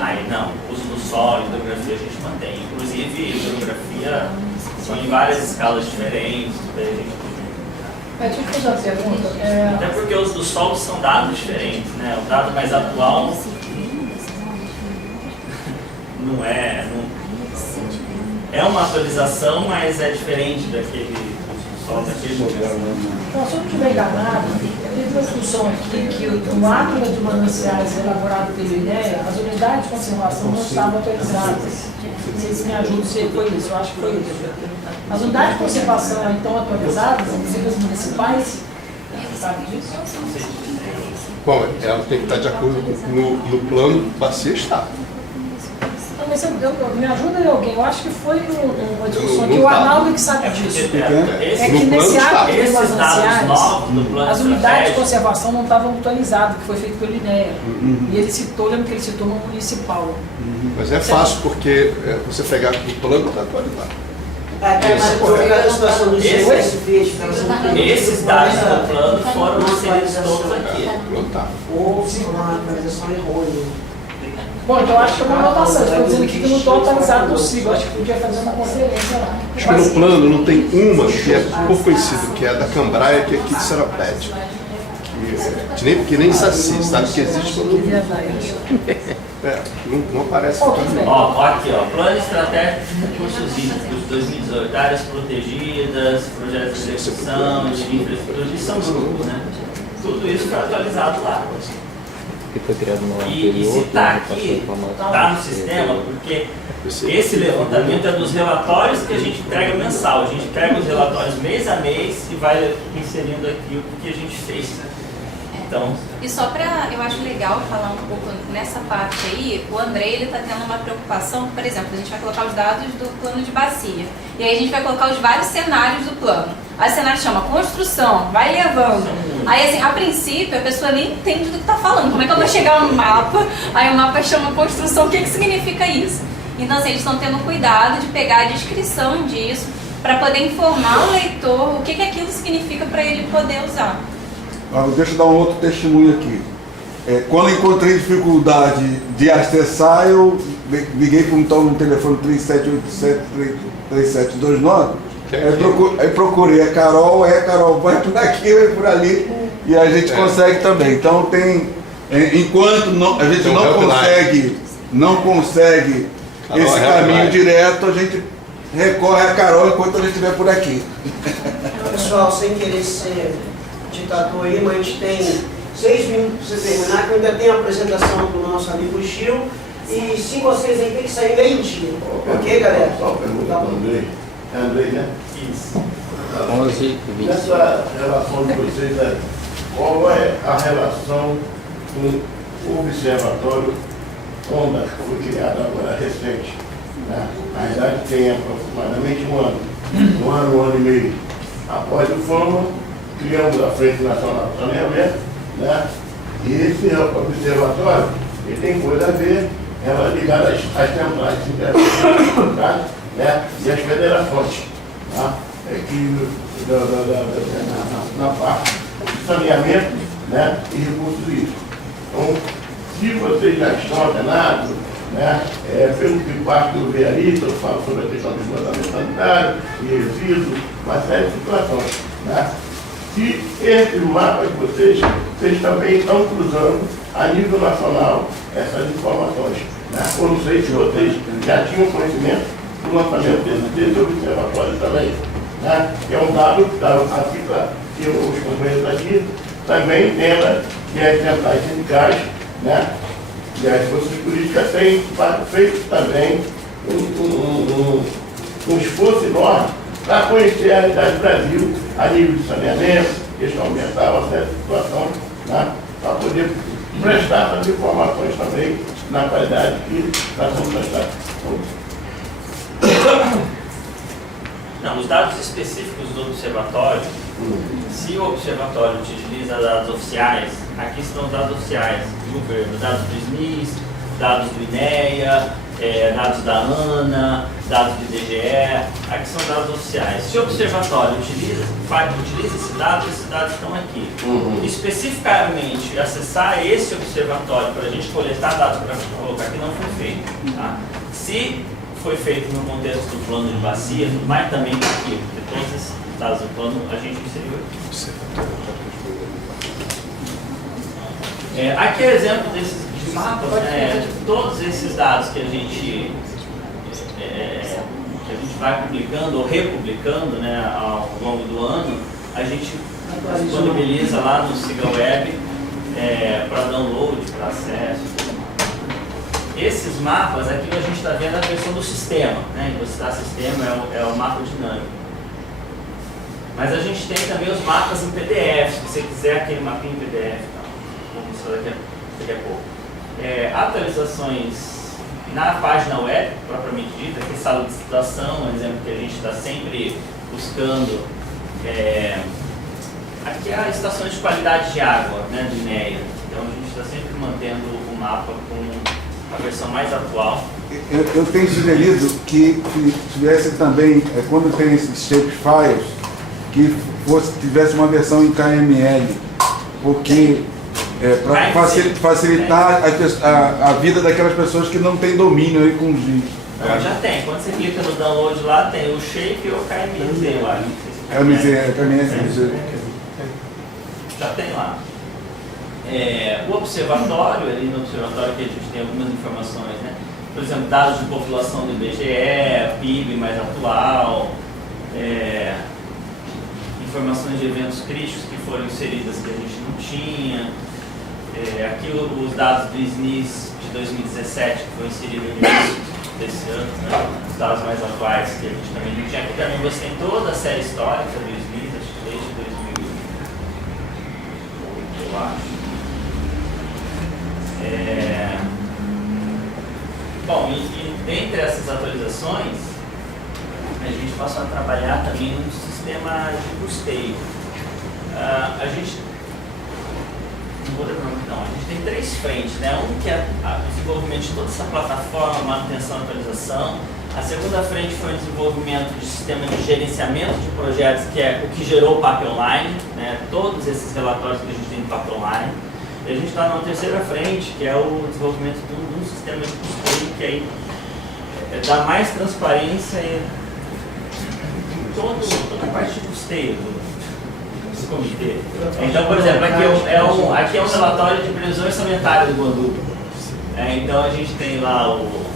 Aí não. Uso do solo, hidrografia a gente mantém. Inclusive, hidrografia são em várias escalas diferentes. Daí a gente... Deixa eu fazer uma pergunta. Até porque os do solo são dados diferentes, né? O dado mais atual não é. É uma atualização, mas é diferente daquele solo daquele momento. Então, se eu não estiver enganado, eu tive uma discussão aqui que o Atlas de Mananciais elaborado pelo INEA, as unidades de conservação não estavam atualizadas. Vocês me ajudam se foi isso, eu acho que foi isso. As unidades de conservação estão atualizadas, inclusive as municipais, sabe disso? Bom, ela tem que estar de acordo no plano bacia está. Não, mas me ajuda aí alguém, eu acho que foi uma discussão aqui, o Arnaldo que sabe disso. É que nesse ato de mananciais, as unidades de conservação não estavam atualizadas, que foi feito pelo INEA. E ele citou, lembra que ele citou no municipal. Mas é fácil, porque você pegar o plano está atualizado. Esses dados do plano foram inseridos todos aqui. Houve uma atualização errônea. Bom, então acho que é uma anotação. Estou dizendo aqui que não estou atualizado no SIGO. Acho que podia fazer uma conferência lá. Acho que no plano não tem uma que é pouco conhecida, que é da Cambraia, que é aqui de Serapete. Que nem Saci, sabe que existe todo mundo. Não aparece. Ó, aqui, ó, plano estratégico de recursos hídricos 2018, áreas protegidas, projetos de execução, de infraestrutura, de São Grupo, né? Tudo isso foi atualizado lá. Que foi criado no E se está aqui, está no sistema, porque esse levantamento é dos relatórios que a gente entrega mensal. A gente entrega os relatórios mês a mês e vai inserindo aqui o que a gente fez. Então... E só para, eu acho legal falar um pouco nessa parte aí, o André ele está tendo uma preocupação, por exemplo, a gente vai colocar os dados do plano de bacia, e aí a gente vai colocar os vários cenários do plano. Aí o cenário chama construção, vai levando. Aí assim, a princípio a pessoa nem entende do que está falando, como é que eu vou chegar no mapa, aí o mapa chama construção, o que significa isso? Então assim, eles estão tendo cuidado de pegar a descrição disso, para poder informar o leitor o que aquilo significa para ele poder usar. Deixa eu dar um outro testemunho aqui. Quando encontrei dificuldade de acessar, eu liguei para um telefone 3787-3729, aí procurei a Carol vai por aqui, vai por ali, e a gente consegue também. Então enquanto a gente não consegue esse caminho direto, a gente recorre a Carol enquanto a gente estiver por aqui. Pessoal, sem querer ser ditador aí, mas a gente tem 6 minutos para você terminar, que ainda tem a apresentação do nosso amigo Gil, e se vocês aí tem que sair meio-dia. Ok, galera? Só perguntar para o Andrei. É Andrei, né? Isso. 11h20. Nessa relação de vocês, qual é a relação com o observatório ONDA, que foi criado agora recente? Né? Na verdade tem aproximadamente um ano e meio. Após o FAMA, criamos a Frente Nacional do Saneamento, né? E esse observatório ele tem coisa a ver, ela é ligada às centrais sindicais, né? E às federações. Tá? É que na parte de saneamento, né, e recursos hídricos. Então, se vocês já estão atenados, né, pelo que parte do vearista, eu falo sobre a questão do esgotamento sanitário e resíduos, uma série de situações. Né? Se esses mapas de vocês também estão cruzando a nível nacional essas informações. Né? Eu não sei se vocês já tinham conhecimento do lançamento desse observatório também. Né? É um dado que está aqui para os companheiros aqui também entendam que as centrais sindicais, né, e as forças políticas têm feito também um esforço enorme para conhecer a realidade do Brasil a nível de saneamento, questão ambiental, uma série de situações, né, para poder prestar essas informações também na qualidade que está sendo prestada. Não, os dados específicos do observatório, se o observatório utiliza dados oficiais, aqui estão os dados oficiais do governo, dados do SNIS, dados do INEA, dados da ANA, dados do IBGE, aqui são dados oficiais. Se o observatório utiliza esses dados estão aqui. Especificamente, acessar esse observatório para a gente coletar dados para colocar aqui não foi feito. Tá? Se foi feito no contexto do plano de bacia, mas também está aqui, porque todos esses dados do plano a gente inseriu aqui. Aqui é exemplo desses mapas, todos esses dados que a gente vai publicando ou republicando, né, ao longo do ano, a gente disponibiliza lá no Siga Web para download, para acesso. Esses mapas, aqui a gente está vendo a versão do sistema, né? Você está sistema, é o mapa dinâmico. Mas a gente tem também os mapas em PDF, se você quiser aquele mapinha em PDF, tá? Vou mostrar daqui a pouco. Atualizações na página web, propriamente dita, aqui sala de situação, um exemplo que a gente está sempre buscando. Aqui é a estação de qualidade de água, né, do INEA. Então a gente está sempre mantendo o mapa com a versão mais atual. Eu tenho sugerido que tivesse também, quando tem esses shape files, que tivesse uma versão em KML, porque para facilitar a vida daquelas pessoas que não têm domínio aí com o GIS. Já tem, quando você clica no download lá, tem o shape ou o KMZ lá. KMZ. Já tem lá. O observatório, ali no observatório que a gente tem algumas informações, né? Por exemplo, dados de população do IBGE, PIB mais atual, informações de eventos críticos que foram inseridas que a gente não tinha, aqui os dados do SNIS de 2017 que foi inserido no início desse ano, né? Os dados mais atuais que a gente também não tinha. Aqui também você tem toda a série histórica do SNIS, acho que desde 2008, eu acho. Bom, e dentre essas atualizações, a gente passou a trabalhar também num sistema de custeio. A gente tem três frentes, né? Um que é o desenvolvimento de toda essa plataforma, manutenção e atualização. A segunda frente foi o desenvolvimento de sistema de gerenciamento de projetos, que é o que gerou o PAP Online, né? Todos esses relatórios que a gente tem no PAP Online. E a gente está na terceira frente, que é o desenvolvimento de um sistema de custeio que aí dá mais transparência em toda a parte de custeio do comitê. Então, por exemplo, aqui é um relatório de previsão orçamentária do Guandu. Então a gente tem lá o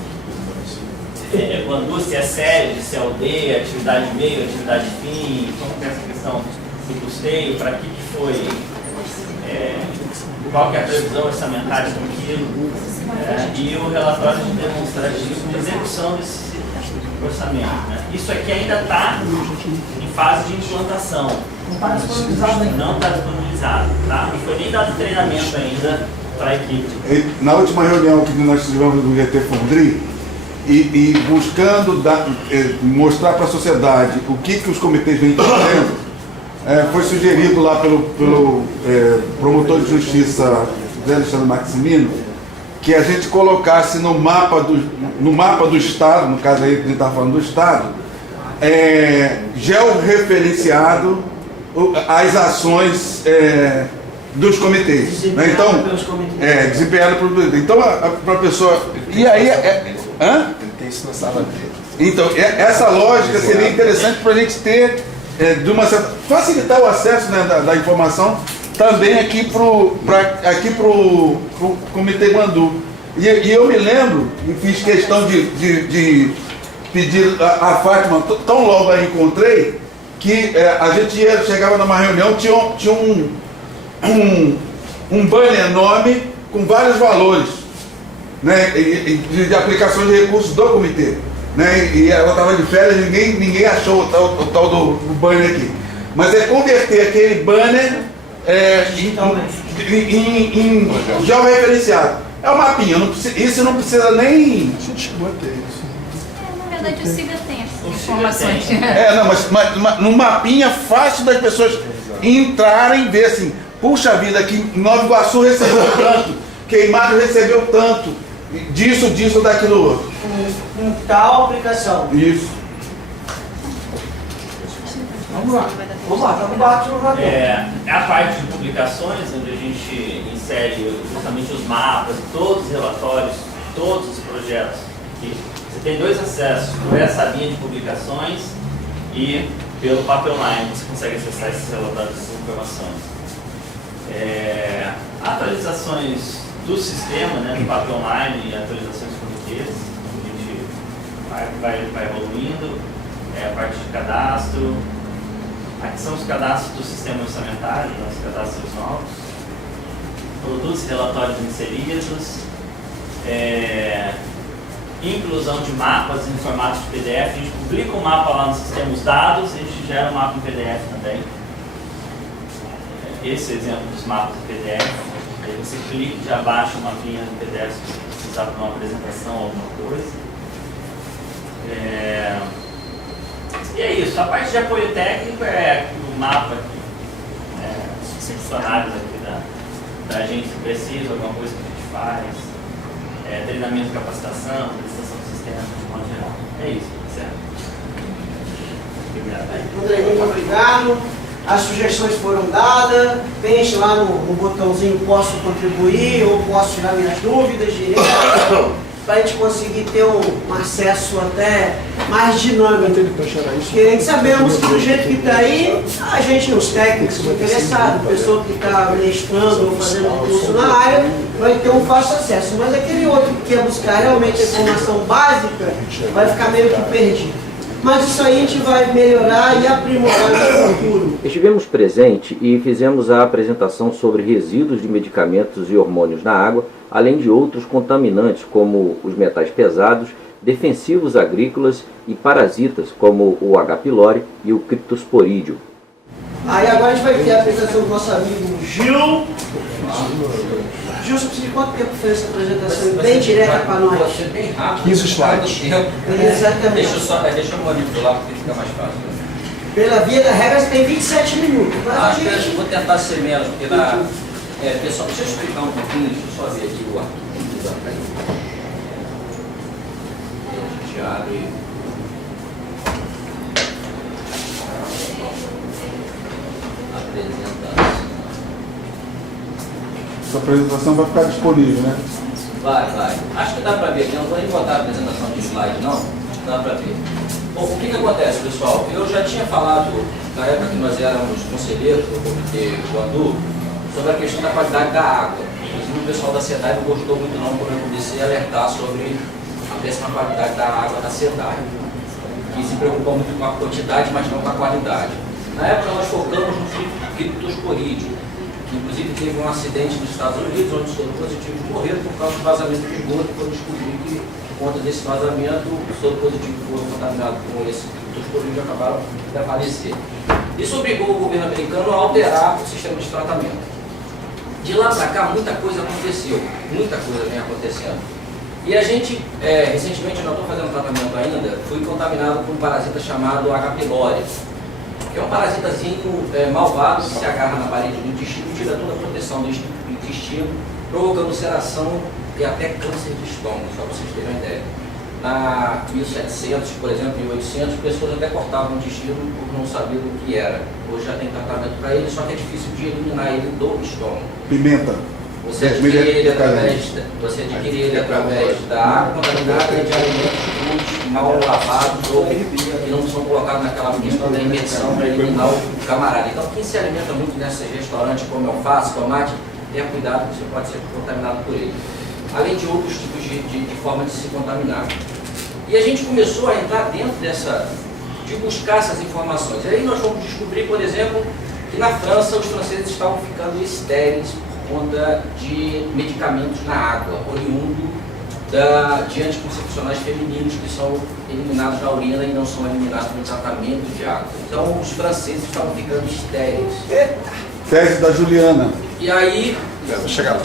Guandu, se é sede, se é aldeia, atividade meio, atividade fim, como tem essa questão do custeio, para que foi, qual que é a previsão orçamentária daquilo, e o relatório de demonstrativo de execução desse orçamento. Né? Isso aqui ainda está em fase de implantação. Não está disponibilizado ainda. Não está disponibilizado, tá? Não foi nem dado treinamento ainda para a equipe. Na última reunião que nós tivemos do GT Fundri, e buscando mostrar para a sociedade o que os comitês vêm fazendo, foi sugerido lá pelo promotor de justiça Zé Alexandre Maximino, que a gente colocasse no mapa do Estado, no caso aí a gente está falando do Estado, georreferenciado as ações dos comitês. Né? Então, desempenhado pelos comitês. Então, para a pessoa... E aí... Hã? Tem isso na sala dele. Então, essa lógica seria interessante para a gente ter, de uma certa... facilitar o acesso, né, da informação também aqui pro Comitê Guandu. E eu me lembro, e fiz questão de pedir a Fátima, tão logo a encontrei, que a gente chegava numa reunião, tinha um banner enorme com vários valores, né, de aplicação de recursos do comitê. Né, e ela estava de férias, ninguém achou o tal do banner aqui. Mas é converter aquele banner em georreferenciado. É um mapinha, isso não precisa nem... A gente chegou a ter isso. Na verdade, o SIGA tem essas informações. Mas num mapinha fácil das pessoas entrarem e ver assim, puxa vida, aqui em Nova Iguaçu recebeu tanto, Queimado recebeu tanto, disso, daquilo outro. Com tal aplicação. Isso. Vamos lá, vamos bater no radar. É a parte de publicações, onde a gente insere justamente os mapas, todos os relatórios, todos os projetos. Você tem dois acessos, por essa linha de publicações e pelo Pipeline, você consegue acessar esses relatórios, essas informações. Atualizações do sistema, né, do Pipeline e atualizações de comitês, a gente vai evoluindo, a parte de cadastro. Aqui são os cadastros do sistema orçamentário, os cadastros novos, produtos e relatórios inseridos, inclusão de mapas em formato de PDF. A gente publica o mapa lá no sistema, os dados, e a gente gera um mapa em PDF também. Esse é o exemplo dos mapas em PDF. Aí você clica e já baixa uma mapinha no PDF se você precisar para uma apresentação ou alguma coisa. E é isso, a parte de apoio técnico é o mapa que os funcionários aqui da agência precisam, alguma coisa que a gente faz, treinamento, capacitação, prestação do sistema de modo geral. É isso, certo? Obrigado. André, muito obrigado. As sugestões foram dadas, pense lá no botãozinho posso contribuir ou posso tirar minhas dúvidas direto, para a gente conseguir ter um acesso até mais dinâmico. Porque sabemos que do jeito que está aí, a gente, os técnicos interessados, a pessoa que está mestrando ou fazendo curso na área, vai ter um fácil acesso. Mas aquele outro que quer buscar realmente a informação básica, vai ficar meio que perdido. Mas isso aí a gente vai melhorar e aprimorar no futuro. Estivemos presentes e fizemos a apresentação sobre resíduos de medicamentos e hormônios na água, além de outros contaminantes como os metais pesados, defensivos agrícolas e parasitas como o H. pylori e o Cryptosporídeo. Aí agora a gente vai ter a apresentação do nosso amigo Gil. Gil, você precisa de quanto tempo fez essa apresentação bem direta para nós? Vai ser bem rápido. 15 slides. Exatamente. Deixa eu manipular porque fica mais fácil. Pela via da regra você tem 27 minutos. Mas Acho que eu vou tentar ser menos, porque pessoal, deixa eu explicar um pouquinho, deixa eu só ver aqui o arquivo. A gente abre. Apresentação. Essa apresentação vai ficar disponível, né? Vai. Acho que dá para ver aqui, não vou nem botar a apresentação de slide não, dá para ver. Bom, o que acontece, pessoal? Eu já tinha falado, na época que nós éramos conselheiros do Comitê Guandu, sobre a questão da qualidade da água. Inclusive o pessoal da SEDAI não gostou muito não quando eu comecei a alertar sobre a péssima qualidade da água da SEDAI, que se preocupa muito com a quantidade, mas não com a qualidade. Na época nós focamos no Cryptosporídeo, que inclusive teve um acidente nos Estados Unidos, onde os soros positivos morreram por causa do vazamento de esgoto, e foi descobrir que, por conta desse vazamento, os soros positivos foram contaminados com esse Cryptosporídeo e acabaram de falecer. Isso obrigou o governo americano a alterar o sistema de tratamento. De lá para cá, muita coisa aconteceu, muita coisa vem acontecendo. E a gente, recentemente, eu não estou fazendo tratamento ainda, fui contaminado por um parasita chamado H. pylori, que é um parasitazinho malvado que se agarra na parede do intestino e tira toda a proteção do intestino, provocando ulceração e até câncer de estômago, só para vocês terem uma ideia. na 1700, por exemplo, 1800, pessoas até cortavam o intestino por não saber do que era. Hoje já tem tratamento para ele, só que é difícil de eliminar ele do estômago. Pimenta. Você adquire ele através da água contaminada e de alimentos crudos, mal lavados ou que não são colocados naquela questão da imersão para eliminar o camarada. Então, quem se alimenta muito nesses restaurantes, come alface, tomate, tenha cuidado que você pode ser contaminado por ele. Além de outros tipos de forma de se contaminar. E a gente começou a entrar dentro de buscar essas informações. E aí nós vamos descobrir, por exemplo, que na França os franceses estavam ficando estéreis por conta de medicamentos na água, oriundo de anticoncepcionais femininos que são eliminados na urina e não são eliminados no tratamento de água. Então os franceses estavam ficando estéreis. Tese da Juliana. E aí... Vou chegar lá.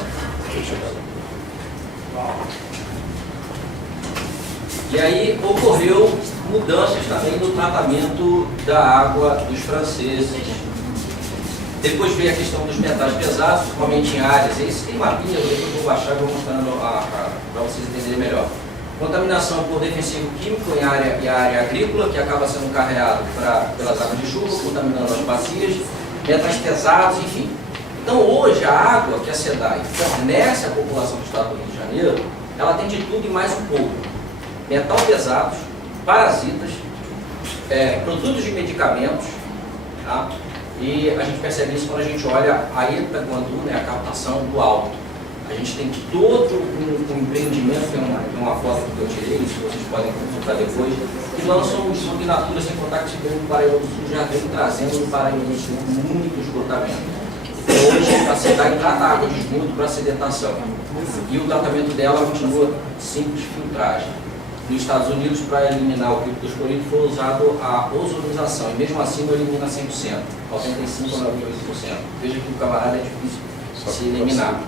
E aí ocorreu mudanças também no tratamento da água dos franceses. Depois veio a questão dos metais pesados, principalmente em áreas. Esse tem mapinha, depois eu vou baixar e vou mostrando para vocês entenderem melhor. Contaminação por defensivo químico em área agrícola, que acaba sendo carregado pelas águas de chuva, contaminando as bacias, metais pesados, enfim. Então hoje a água que a SEDAI fornece à população do estado do Rio de Janeiro, ela tem de tudo e mais um pouco. Metal pesados, parasitas, produtos de medicamentos, tá? E a gente percebe isso quando a gente olha a Itaguandu, né, a captação do alto. A gente tem todo um empreendimento, tem uma foto que eu tirei, se vocês podem consultar depois, que lançam os Subnaturas sem contar que chegou no Paraíba do Sul, já vem trazendo no Paraíba do Sul muito esgotamento. Hoje a SEDAI trata a água de esgoto para sedentação. E o tratamento dela continua simples filtragem. Nos Estados Unidos, para eliminar o criptoscorido, foi usado a ozonização, e mesmo assim não elimina 100%, 95% ou 98%. Veja que o camarada é difícil de se eliminar.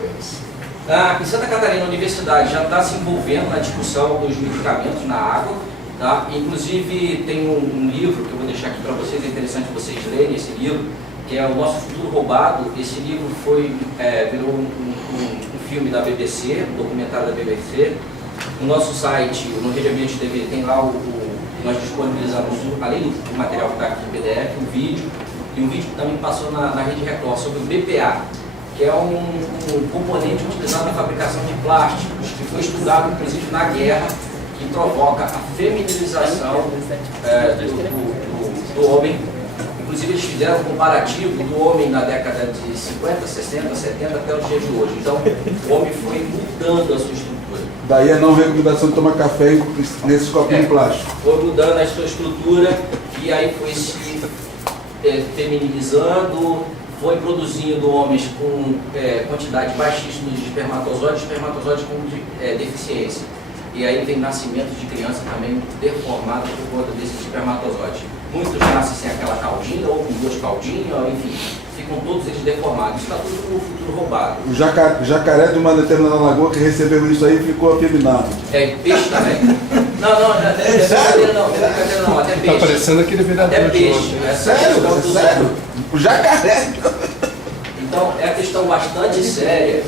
Em Santa Catarina, a universidade já está se envolvendo na discussão dos medicamentos na água. Tá? Inclusive, tem um livro que eu vou deixar aqui para vocês, é interessante vocês lerem esse livro, que é O Nosso Futuro Roubado. Esse livro virou um filme da BBC, um documentário da BBC. No nosso site, no Rede Ambiente TV, tem lá nós disponibilizamos, além do material que está aqui em PDF, um vídeo, e um vídeo que também passou na Rede Record sobre o BPA, que é um componente utilizado na fabricação de plásticos, que foi estudado inclusive na guerra, que provoca a feminilização do homem. Inclusive eles fizeram um comparativo do homem na década de 50, 60, 70 até os dias de hoje. Então o homem foi mudando a sua estrutura. Daí a não recomendação de tomar café nesses copinhos plásticos. Foi mudando a sua estrutura e aí foi se feminilizando, foi produzindo homens com quantidade baixíssima de espermatozoides com deficiência. E aí vem nascimento de crianças também deformadas por conta desses espermatozoides. Muitos nascem sem aquela caudinha, ou com duas caudinhas, enfim, ficam todos eles deformados. Isso está tudo no futuro roubado. O jacaré de uma determinada lagoa que recebeu isso aí ficou afeminado. Peixe também. Não, não, até peixe. Tá parecendo aquele vereador. Até peixe. Sério? O jacaré. Então, é uma questão bastante séria,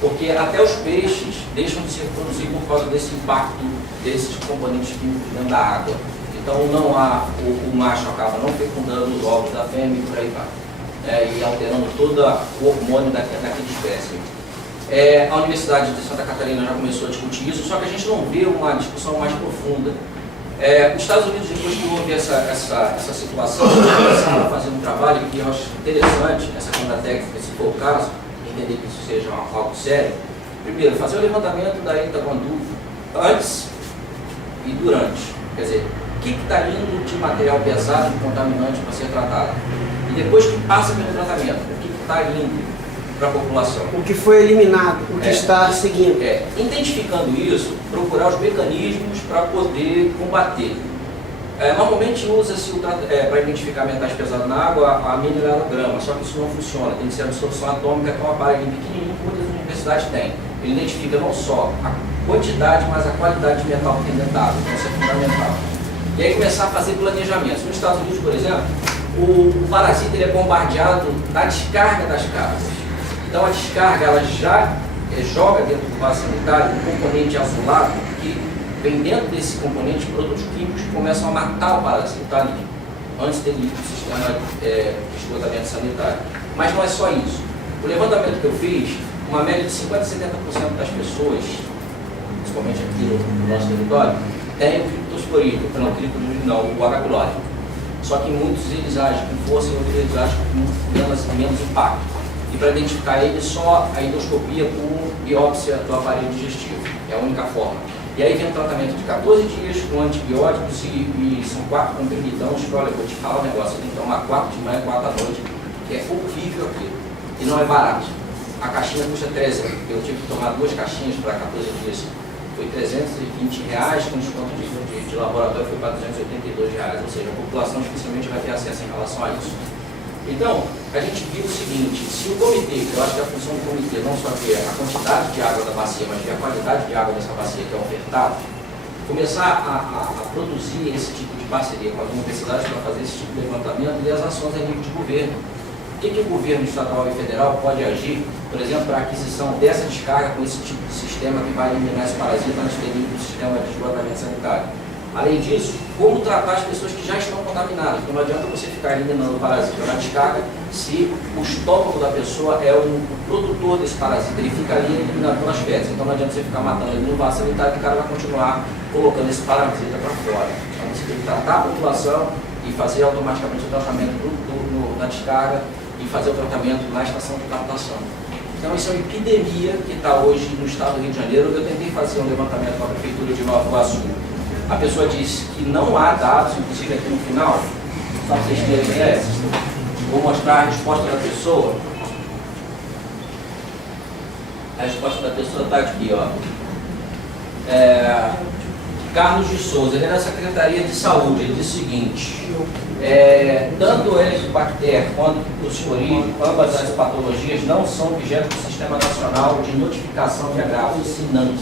porque até os peixes deixam de se reproduzir por causa desse impacto desses componentes químicos dentro da água. Então não há, o macho acaba não fecundando os ovos da fêmea e por aí vai, e alterando todo o hormônio daquela espécie. A Universidade de Santa Catarina já começou a discutir isso, só que a gente não vê uma discussão mais profunda. Os Estados Unidos, depois que houve essa situação, começaram a fazer um trabalho que eu acho interessante, essa questão da técnica, se for o caso, entender que isso seja algo sério. Primeiro, fazer o levantamento da Itaguandu antes e durante. Quer dizer, o que está indo de material pesado e contaminante para ser tratado? E depois que passa pelo tratamento, o que está indo para a população? O que foi eliminado, o que está seguindo. Identificando isso, procurar os mecanismos para poder combater. Normalmente usa-se para identificar metais pesados na água a mineralograma, só que isso não funciona, tem que ser a absorção atômica, que é um aparelho pequenininho que muitas universidades têm. Ele identifica não só a quantidade, mas a qualidade de metal que tem dentro da água, então isso é fundamental. E aí começar a fazer planejamentos. Nos Estados Unidos, por exemplo, o parasita ele é bombardeado na descarga das casas. Então a descarga ela já joga dentro do vaso sanitário um componente azulado que vem dentro desse componente produtos químicos que começam a matar o parasita ali, antes dele ir para o sistema de esgotamento sanitário. Mas não é só isso. O levantamento que eu fiz, uma média de 50% a 70% das pessoas, principalmente aqui no nosso território, tem o criptosporídeo, o H. pylori. Só que muitos eles agem com força e outros eles agem com menos impacto. E para identificar ele, só a endoscopia por biópsia do aparelho digestivo. É a única forma. E aí vem um tratamento de 14 dias com antibióticos e são 4 comprimidos. Olha, eu vou te falar um negócio, você tem que tomar 4 de manhã e 4 à noite, que é horrível aquilo. E não é barato. A caixinha custa 300. Eu tive que tomar 2 caixinhas para 14 dias. Foi R$320, com desconto de laboratório foi para R$282. Ou seja, a população dificilmente vai ter acesso em relação a isso. Então, a gente viu o seguinte, se o comitê, eu acho que a função do comitê não só ver a quantidade de água da bacia, mas ver a qualidade de água dessa bacia que é ofertada, começar a produzir esse tipo de parceria com as universidades para fazer esse tipo de levantamento e as ações a nível de governo. O que o governo estadual e federal pode agir, por exemplo, para a aquisição dessa descarga com esse tipo de sistema que vai eliminar esse parasita antes de ir para o sistema de esgotamento sanitário. Além disso, como tratar as pessoas que já estão contaminadas, porque não adianta você ficar eliminando o parasita na descarga se o estômago da pessoa é o produtor desse parasita, ele fica ali eliminado pelas fezes, então não adianta você ficar matando ele no vaso sanitário que o cara vai continuar colocando esse parasita para fora. Então você tem que tratar a população e fazer automaticamente o tratamento na descarga e fazer o tratamento na estação de captação. Então isso é uma epidemia que está hoje no estado do Rio de Janeiro. Eu tentei fazer um levantamento com a Prefeitura de Nova Iguaçu. A pessoa disse que não há dados, inclusive aqui no final, só para vocês terem ideia, vou mostrar a resposta da pessoa. A resposta da pessoa está aqui, ó. Carlos de Souza, ele é da Secretaria de Saúde, ele diz o seguinte, tanto o Helicobacter quanto o Sporídeo, ambas as patologias não são objeto do Sistema Nacional de Notificação de Agravos, SINAM.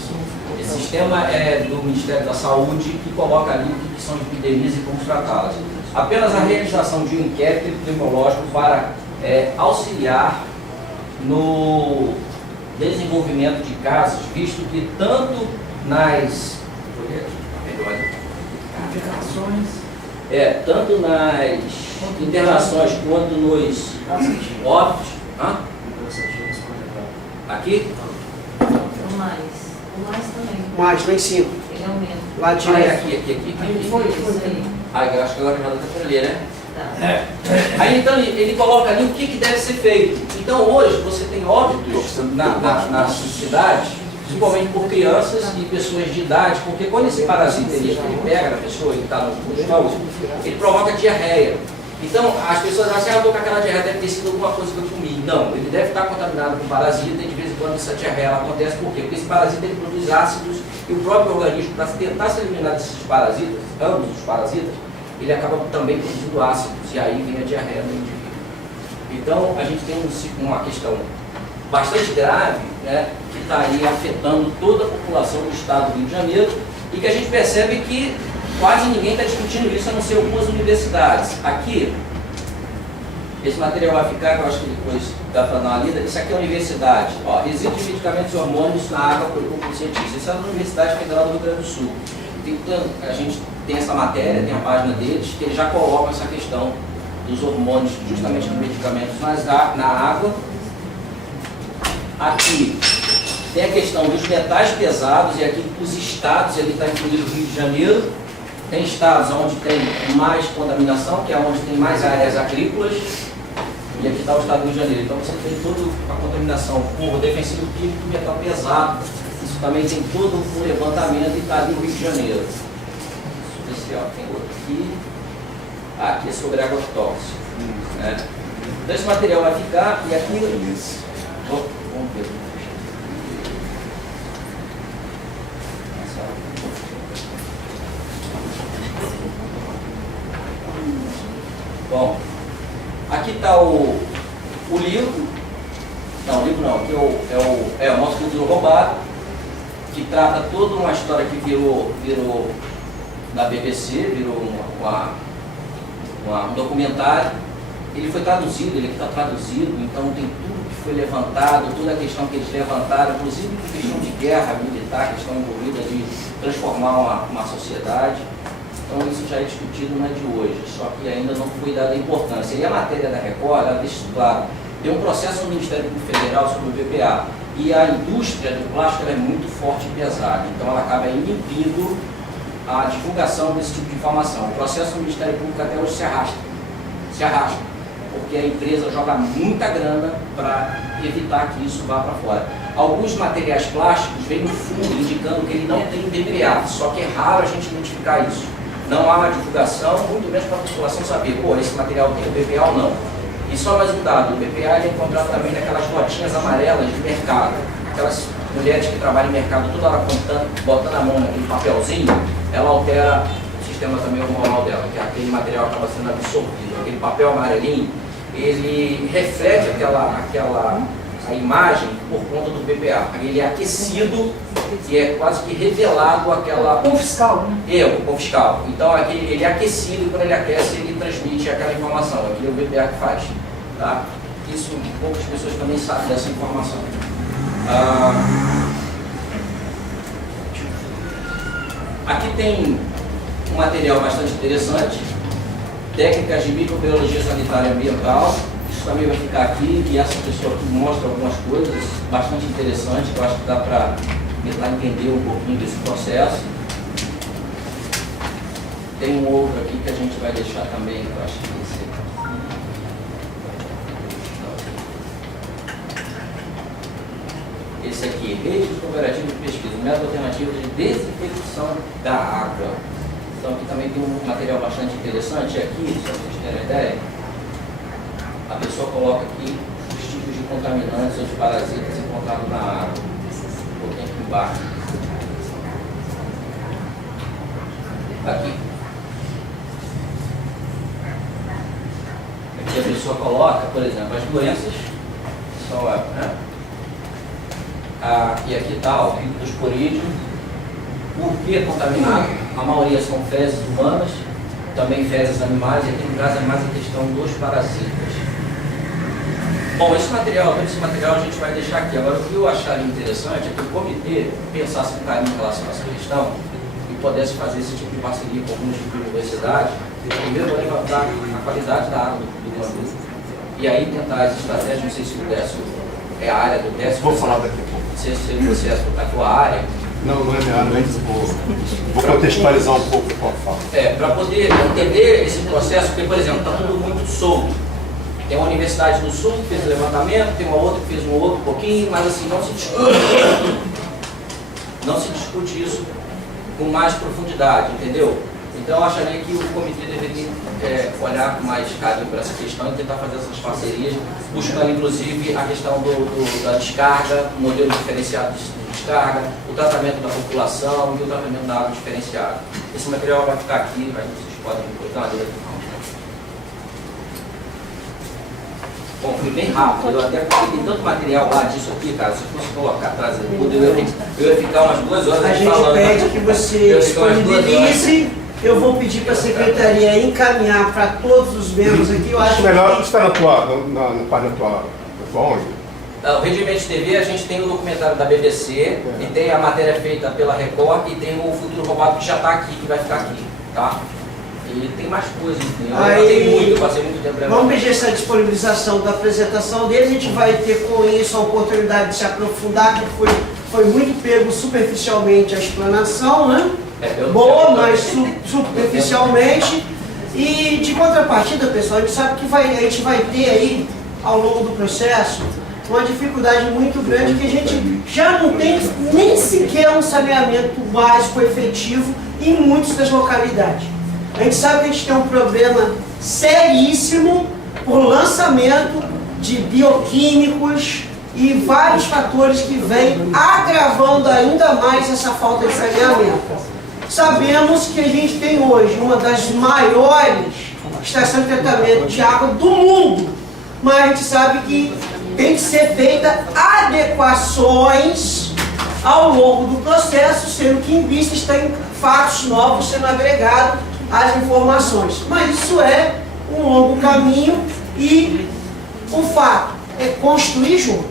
Esse sistema é do Ministério da Saúde que coloca ali o que são epidemias e como tratá-las. Apenas a realização de um inquérito epidemiológico para auxiliar no desenvolvimento de casos, visto que tanto nas tanto nas internações quanto nos óbitos. Aqui? O mais também. Mais, lá em cima. Ele aumenta. Lá direto. Aqui. Foi. Eu acho que agora já está por ali, né? Aí então ele coloca ali o que deve ser feito. Então hoje você tem óbitos na cidade, principalmente por crianças e pessoas de idade, porque quando esse parasita ele pega na pessoa e está no estômago, ele provoca diarreia. Então as pessoas acham que eu estou com aquela diarreia, deve ter sido alguma coisa que eu comi. Não, ele deve estar contaminado com parasita e de vez em quando essa diarreia ela acontece por quê? Porque esse parasita ele produz ácidos e o próprio organismo, para tentar se eliminar desses parasitas, ambos os parasitas, ele acaba também produzindo ácidos e aí vem a diarreia no indivíduo. Então a gente tem uma questão bastante grave, né, que está aí afetando toda a população do estado do Rio de Janeiro e que a gente percebe que quase ninguém está discutindo isso, a não ser algumas universidades. Aqui, esse material vai ficar, que eu acho que depois dá para dar uma lida, isso aqui é a universidade. Resíduos de medicamentos e hormônios na água por grupo cientista. Isso é da Universidade Federal do Rio Grande do Sul. Então, a gente tem essa matéria, tem a página deles, que eles já colocam essa questão dos hormônios, justamente dos medicamentos na água. Aqui tem a questão dos metais pesados, e aqui os estados, ali está incluído o Rio de Janeiro. Tem estados onde tem mais contaminação, que é onde tem mais áreas agrícolas, e aqui está o estado do Rio de Janeiro. Então você tem toda a contaminação por defensivo químico e metal pesado. Isso também tem todo um levantamento e está ali no Rio de Janeiro. Especial, tem outro aqui. Aqui é sobre águas tóxicas. Né? Então esse material vai ficar, e aqui... Vamos ver. Bom, aqui está o livro. Não, o livro não, aqui é o nosso futuro roubado, que trata toda uma história que virou da BBC, virou um documentário. Ele foi traduzido, ele está traduzido, então tem tudo que foi levantado, toda a questão que eles levantaram, inclusive com questão de guerra militar, questão envolvida de transformar uma sociedade. Então isso já é discutido, não é de hoje, só que ainda não foi dada importância. E a matéria da Record, ela deixa claro, tem um processo no Ministério Público Federal sobre o BPA, e a indústria do plástico ela é muito forte e pesada, então ela acaba inibindo a divulgação desse tipo de informação. O processo no Ministério Público até hoje se arrasta, porque a empresa joga muita grana para evitar que isso vá para fora. Alguns materiais plásticos vêm no fundo indicando que ele não tem BPA, só que é raro a gente identificar isso. Não há uma divulgação, muito menos para a população saber, pô, esse material tem BPA ou não. E só mais um dado, o BPA é encontrado também naquelas notinhas amarelas de mercado. Aquelas mulheres que trabalham em mercado, toda hora botando a mão naquele papelzinho, ela altera o sistema também hormonal dela, que aquele material acaba sendo absorvido. Aquele papel amarelinho, ele reflete a imagem por conta do BPA. Ele é aquecido e é quase que revelado aquela... Cupom fiscal, né? O cupom fiscal. Então ele é aquecido e quando ele aquece ele transmite aquela informação. Aquilo é o BPA que faz. Tá? Isso poucas pessoas também sabem dessa informação. Aqui tem um material bastante interessante. Técnicas de microbiologia sanitária e ambiental. Isso também vai ficar aqui, e essa pessoa aqui mostra algumas coisas bastante interessantes, que eu acho que dá para tentar entender um pouquinho desse processo. Tem um outro aqui que a gente vai deixar também, que eu acho que esse aqui. Esse aqui, Rede Cooperativa de Pesquisa, método alternativo de desinfecção da água. Então aqui também tem um material bastante interessante. Aqui, só para vocês terem uma ideia, a pessoa coloca aqui os tipos de contaminantes ou de parasitas encontrados na água. Um pouquinho aqui embaixo. Aqui. Aqui a pessoa coloca, por exemplo, as doenças são e aqui está o pico do esporídeo. Por que contaminado? A maioria são fezes humanas, também fezes animais, e aqui no caso é mais a questão dos parasitas. Bom, todo esse material a gente vai deixar aqui. Agora, o que eu acharia interessante é que o comitê pensasse um carinho em relação a essa questão e pudesse fazer esse tipo de parceria com alguns tipos de universidade, primeiro levantar a qualidade da água do Guambi, e aí tentar as estratégias. Não sei se o Décio é a área do Décio. Vou falar daqui a pouco. Se você é a tua área. Não é minha área, mas vou contextualizar um pouco o que eu falo. Para poder entender esse processo, porque, por exemplo, está tudo muito solto. Tem uma universidade do Sul que fez o levantamento, tem uma outra que fez um outro pouquinho, mas assim, não se discute isso com mais profundidade, entendeu? Então eu acharia que o comitê deveria olhar com mais carinho para essa questão e tentar fazer essas parcerias, buscando inclusive a questão da descarga, o modelo diferenciado de descarga, o tratamento da população e o tratamento da água diferenciado. Esse material vai ficar aqui, vocês podem depois dar uma olhada. Bom, foi bem rápido, eu até tem tanto material lá disso aqui, cara, se eu fosse colocar atrás eu ia ficar umas 2 horas a gente falando. Pede que você disponibilize, eu vou pedir para a secretaria encaminhar para todos os membros aqui, eu acho melhor que... está na tua onde? O Regimento TV, a gente tem o documentário da BBC, e tem a matéria feita pela Record, e tem o Futuro Roubado que já está aqui, que vai ficar aqui, tá? E tem mais coisas, eu passei muito tempo. Vamos pedir essa disponibilização da apresentação dele, a gente vai ter com isso a oportunidade de se aprofundar, que foi muito pego superficialmente a explanação, né? Boa, mas superficialmente. E de contrapartida, pessoal, a gente sabe que a gente vai ter aí, ao longo do processo, uma dificuldade muito grande que a gente já não tem nem sequer um saneamento básico efetivo em muitas das localidades. A gente sabe que a gente tem um problema seríssimo por lançamento de bioquímicos e vários fatores que vêm agravando ainda mais essa falta de saneamento. Sabemos que a gente tem hoje uma das maiores estações de tratamento de água do mundo, mas a gente sabe que tem que ser feita adequações ao longo do processo, sendo que em vista tem fatos novos sendo agregados às informações. Mas isso é um longo caminho e o fato é construir junto.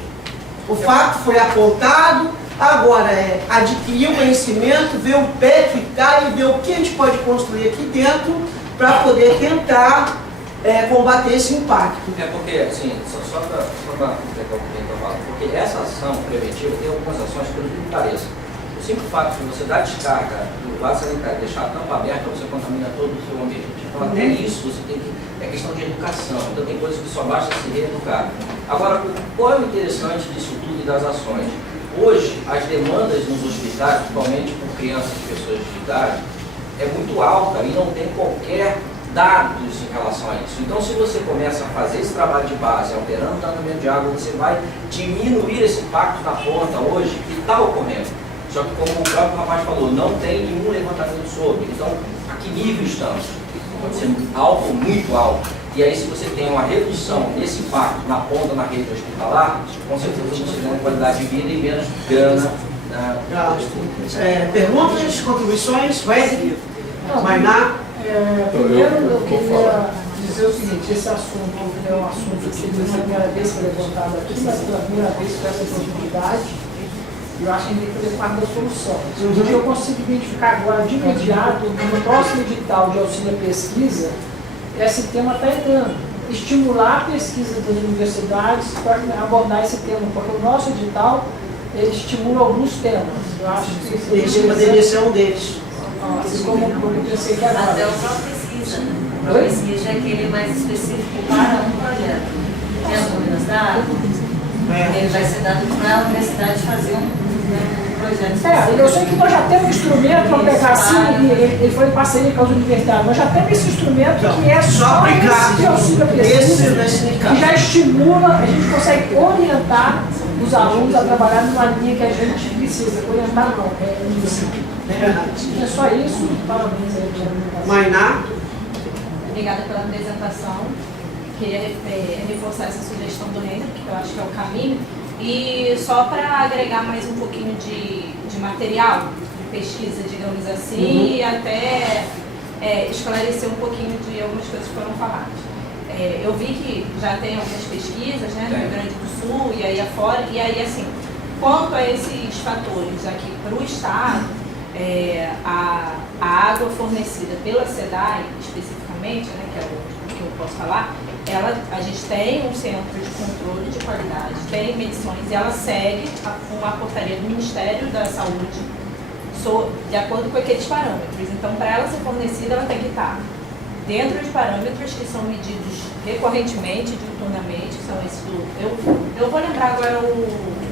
O fato foi apontado, Agora é adquirir o conhecimento, ver o pé ficar e ver o que a gente pode construir aqui dentro para poder tentar combater esse impacto. É porque, assim, só para completar o que eu falo, porque essa ação preventiva tem algumas ações que, pelo que pareça, o simples fato de você dar descarga do vaso sanitário, deixar a tampa aberta, você contamina todo o seu ambiente. Então, até isso, você tem que. É questão de educação. Então, tem coisas que só basta se reeducar. Agora, qual é o interessante disso tudo e das ações? Hoje, as demandas nos hospitais, principalmente por crianças e pessoas de idade, é muito alta e não tem qualquer dados em relação a isso. Então, se você começa a fazer esse trabalho de base, alterando o tratamento de água, você vai diminuir esse impacto na ponta hoje que está ocorrendo. Só que, como o próprio rapaz falou, não tem nenhum levantamento sobre. Então, a que nível estamos? Pode ser alto ou muito alto. E aí, se você tem uma redução desse impacto na ponta, na rede hospitalar, com certeza você ganha qualidade de vida e menos grana perguntas, contribuições? Vai? Mainá? Primeiro, eu queria dizer o seguinte: esse assunto é um assunto que não é a primeira vez que é levantado aqui, mas pela primeira vez com essa oportunidade. Eu acho que a gente tem que fazer parte da solução. O que eu consigo identificar agora de imediato, no próximo edital de auxílio à pesquisa, esse tema está entrando. Estimular a pesquisa das universidades para abordar esse tema, porque o nosso edital ele estimula alguns temas. Eu acho que esse poderia ser um deles. Assim como eu pensei que agora. Até uma pesquisa, né? Uma pesquisa é aquele mais específico para um projeto. Tem as ruínas da água, ele vai ser dado para a universidade fazer um projeto. Eu sei que nós já temos um instrumento para pegar assim, ele foi em parceria com as universidades, nós já temos esse instrumento que é só aplicar esse auxílio à pesquisa, que já estimula, a gente consegue orientar os alunos a trabalhar numa linha que a gente precisa. Orientar não, é só isso, parabéns aí. Mainá? Obrigada pela apresentação. Queria reforçar essa sugestão do Reino, que eu acho que é o caminho. E só para agregar mais um pouquinho de material, de pesquisa, digamos assim, e até esclarecer um pouquinho de algumas coisas que foram faladas. Eu vi que já tem algumas pesquisas, né, no Rio Grande do Sul e aí afora, e aí assim, quanto a esses fatores aqui para o Estado, a água fornecida pela SEDAI, especificamente, né, que é o que eu posso falar, a gente tem um centro de controle de qualidade, tem medições, e ela segue uma portaria do Ministério da Saúde de acordo com aqueles parâmetros. Então, para ela ser fornecida, ela tem que estar dentro de parâmetros que são medidos recorrentemente, diuturnamente, que são esses eu vou lembrar agora o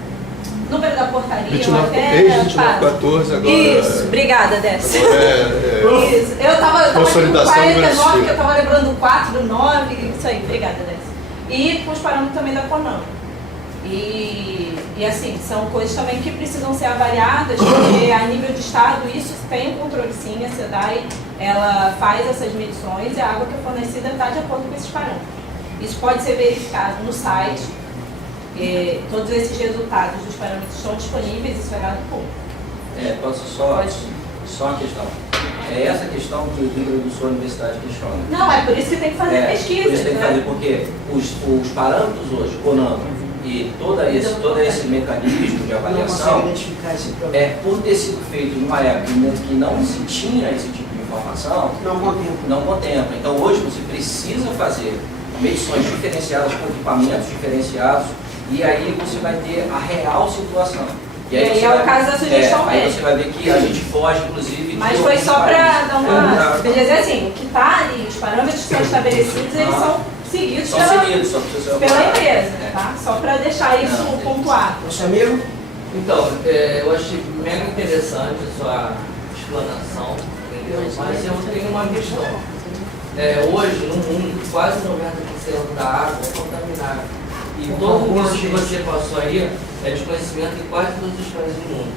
número da portaria, 2914 agora. Isso, obrigada, Décia. Isso. Eu estava com 49, que eu estava lembrando o 4 do 9, isso aí, obrigada, Décia. E com os parâmetros também da CONAM. E assim, são coisas também que precisam ser avaliadas, porque a nível de Estado isso tem um controle sim, a SEDAI, ela faz essas medições e a água que é fornecida está de acordo com esses parâmetros. Isso pode ser verificado no site. Todos esses resultados dos parâmetros estão disponíveis, isso é dado público. Posso só uma questão. É essa questão que o Rio Grande do Sul a Universidade questiona. Não, é por isso que tem que fazer pesquisa. Por isso tem que fazer, porque os parâmetros hoje, CONAM, e todo esse mecanismo de avaliação, por ter sido feito numa época que não se tinha esse tipo de informação, não contempla. Então hoje você precisa fazer medições diferenciadas com equipamentos diferenciados, e aí você vai ter a real situação. E aí é o caso da sugestão mesmo. Aí você vai ver que a gente foge, inclusive... Mas foi só para dar uma... Quer dizer assim, o que está ali, os parâmetros que são estabelecidos, eles são seguidos pela empresa, tá? Só para deixar isso pontuado. Nosso amigo? Então, eu achei mega interessante a sua explanação, mas eu tenho uma questão. Hoje, no mundo, quase 90% da água é contaminada. E todo isso que você passou aí é de conhecimento em quase todos os países do mundo.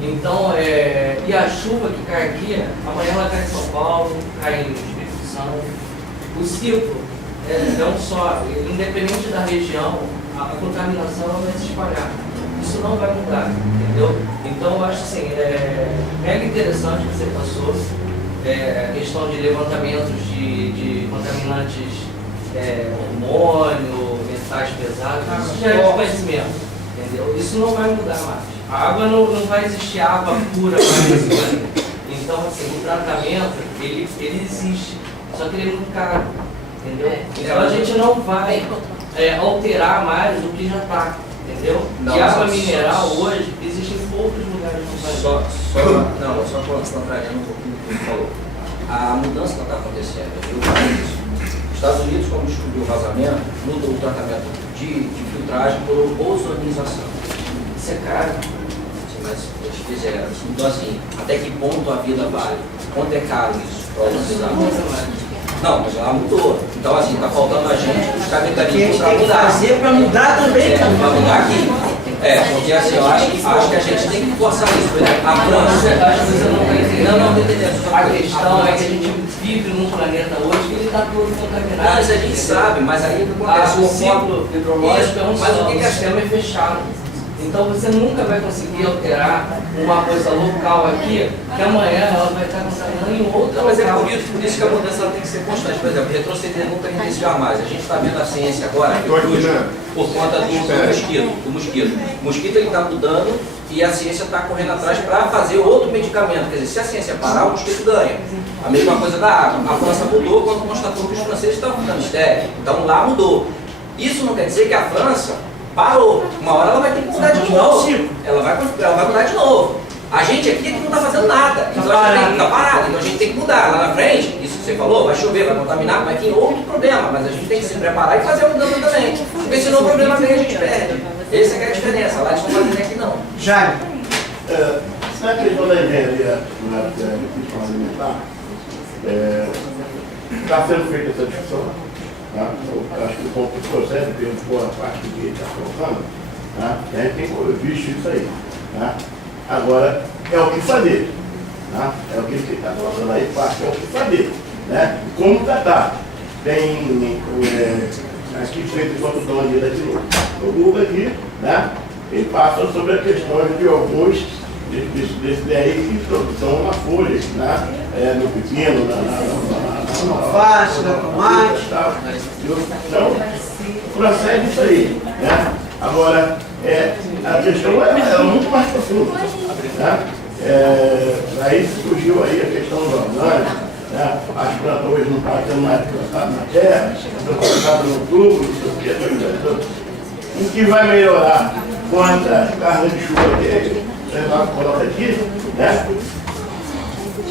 Então, e a chuva que cai aqui, amanhã ela cai em São Paulo, cai em Espírito Santo. O ciclo não só, independente da região, a contaminação vai se espalhar. Isso não vai mudar, entendeu? Então, eu acho assim, mega interessante o que você passou. A questão de levantamentos de contaminantes, hormônio, metais pesados, isso já é de conhecimento, entendeu? Isso não vai mudar mais. A água não vai existir água pura mais, né? Então, assim, o tratamento, ele existe, só que ele é muito caro, entendeu? Então a gente não vai alterar mais o que já está, entendeu? E água mineral hoje existe em poucos lugares no país. Só contrariando um pouquinho o que você falou. A mudança que está acontecendo, eu falei isso. Estados Unidos, quando descobriu o vazamento, mudou o tratamento de filtragem por ozonização. Isso é caro, mas eles fizeram. Então, assim, até que ponto a vida vale? Quanto é caro isso para ozonizar? Não, mas lá mudou. Então, assim, está faltando a gente buscar mecanismos para mudar. Fazer para mudar também. Para mudar aqui. Porque assim, eu acho que a gente tem que forçar isso. Por exemplo, a França. Acho que você não está entendendo. Não, estou entendendo. A questão é que a gente vive num planeta hoje que ele está todo contaminado. Mas a gente sabe, mas aí o que acontece? O ciclo hidrológico é um mas o que é sistema fechado. Então você nunca vai conseguir alterar uma coisa local aqui, que amanhã ela vai estar contaminando em outra Mas local. é por isso que a mudança ela tem que ser constante. Por exemplo, retroceder nunca rende jamais. A gente está vendo a ciência agora, por conta do mosquito. O mosquito ele está mudando e a ciência está correndo atrás para fazer outro medicamento. Quer dizer, se a ciência parar, o mosquito ganha. A mesma coisa da água. A França mudou quando constatou que os franceses estavam ficando estéreis. Então lá mudou. Isso não quer dizer que a França parou. Uma hora ela vai ter que mudar de novo. Ela vai mudar de novo. A gente aqui não está fazendo nada. Então a gente está parado. Então a gente tem que mudar. Lá na frente, isso que você falou, vai chover, vai contaminar, vai ter outro problema. Mas a gente tem que se preparar e fazer a mudança também. Porque senão o problema vem e a gente perde. Essa é a diferença. Lá eles estão fazendo aqui não. Jaime. Na questão da engenharia alimentar, está sendo feita essa discussão. Tá? Eu acho que o ponto que procede, tem boa parte do que está colocando, tá? A gente tem visto isso aí. Tá? Agora, é o que fazer. Tá? É o que ele está colocando aí, parte é o que fazer. Né? Como tratar? Tem aqui feito enquanto estão ali daqui no Google aqui, né? Ele passa sobre a questão de alguns desse daí que estão na folha, né? No pepino, na alface, na tomate. Então, procede isso aí. Né? Agora, a questão é muito mais profunda. Né? Aí surgiu aí a questão do orgânico, né? As plantas hoje não estão sendo mais plantadas na terra, estão colocadas no tubo, o que vai melhorar com a carga de chuva que coloca aqui, né?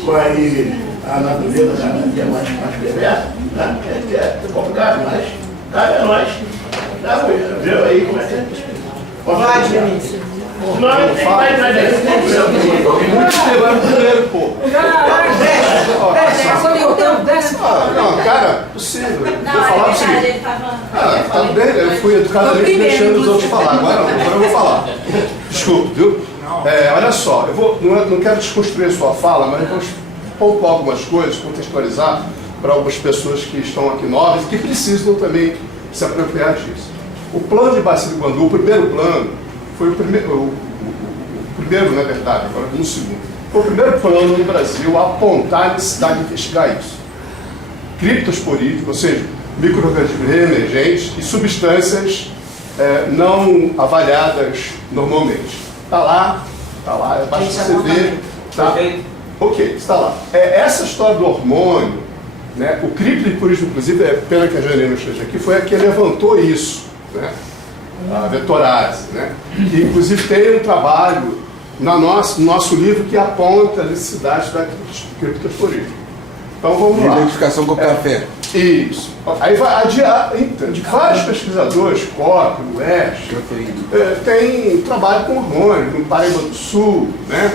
Com aí a natureza que é mais perversa, né? É complicado, mas cabe a nós. Viu aí como é que é? Vai, Vinícius. Não tem mais nada. Não, cara, possível. Vou falar o seguinte. Tá bem, eu fui educadamente deixando os outros falar. Agora eu vou falar. Desculpa, viu? Olha só, eu não quero desconstruir a sua fala, mas eu vou pontuar algumas coisas, contextualizar para algumas pessoas que estão aqui novas e que precisam também se apropriar disso. O plano de Bacia do Guandu, o primeiro plano, foi o primeiro, na verdade, agora no segundo. Foi o primeiro plano no Brasil a apontar a necessidade de investigar isso. Criptosporídeos, ou seja, micro-organismos emergentes e substâncias não avaliadas normalmente. Está lá, basta você ver. Tá? Ok, está lá. Essa história do hormônio, né, o criptosporídeo, inclusive, é pena que a Janine não esteja aqui, foi a que levantou isso, né? A vetorase, né? E, inclusive, tem um trabalho no nosso livro que aponta a necessidade da criptosporídeo. Então vamos lá. Identificação com o café. Isso. Aí vai adiar, de vários pesquisadores, Koch, West, tem trabalho com hormônio, no Paraíba do Sul, né?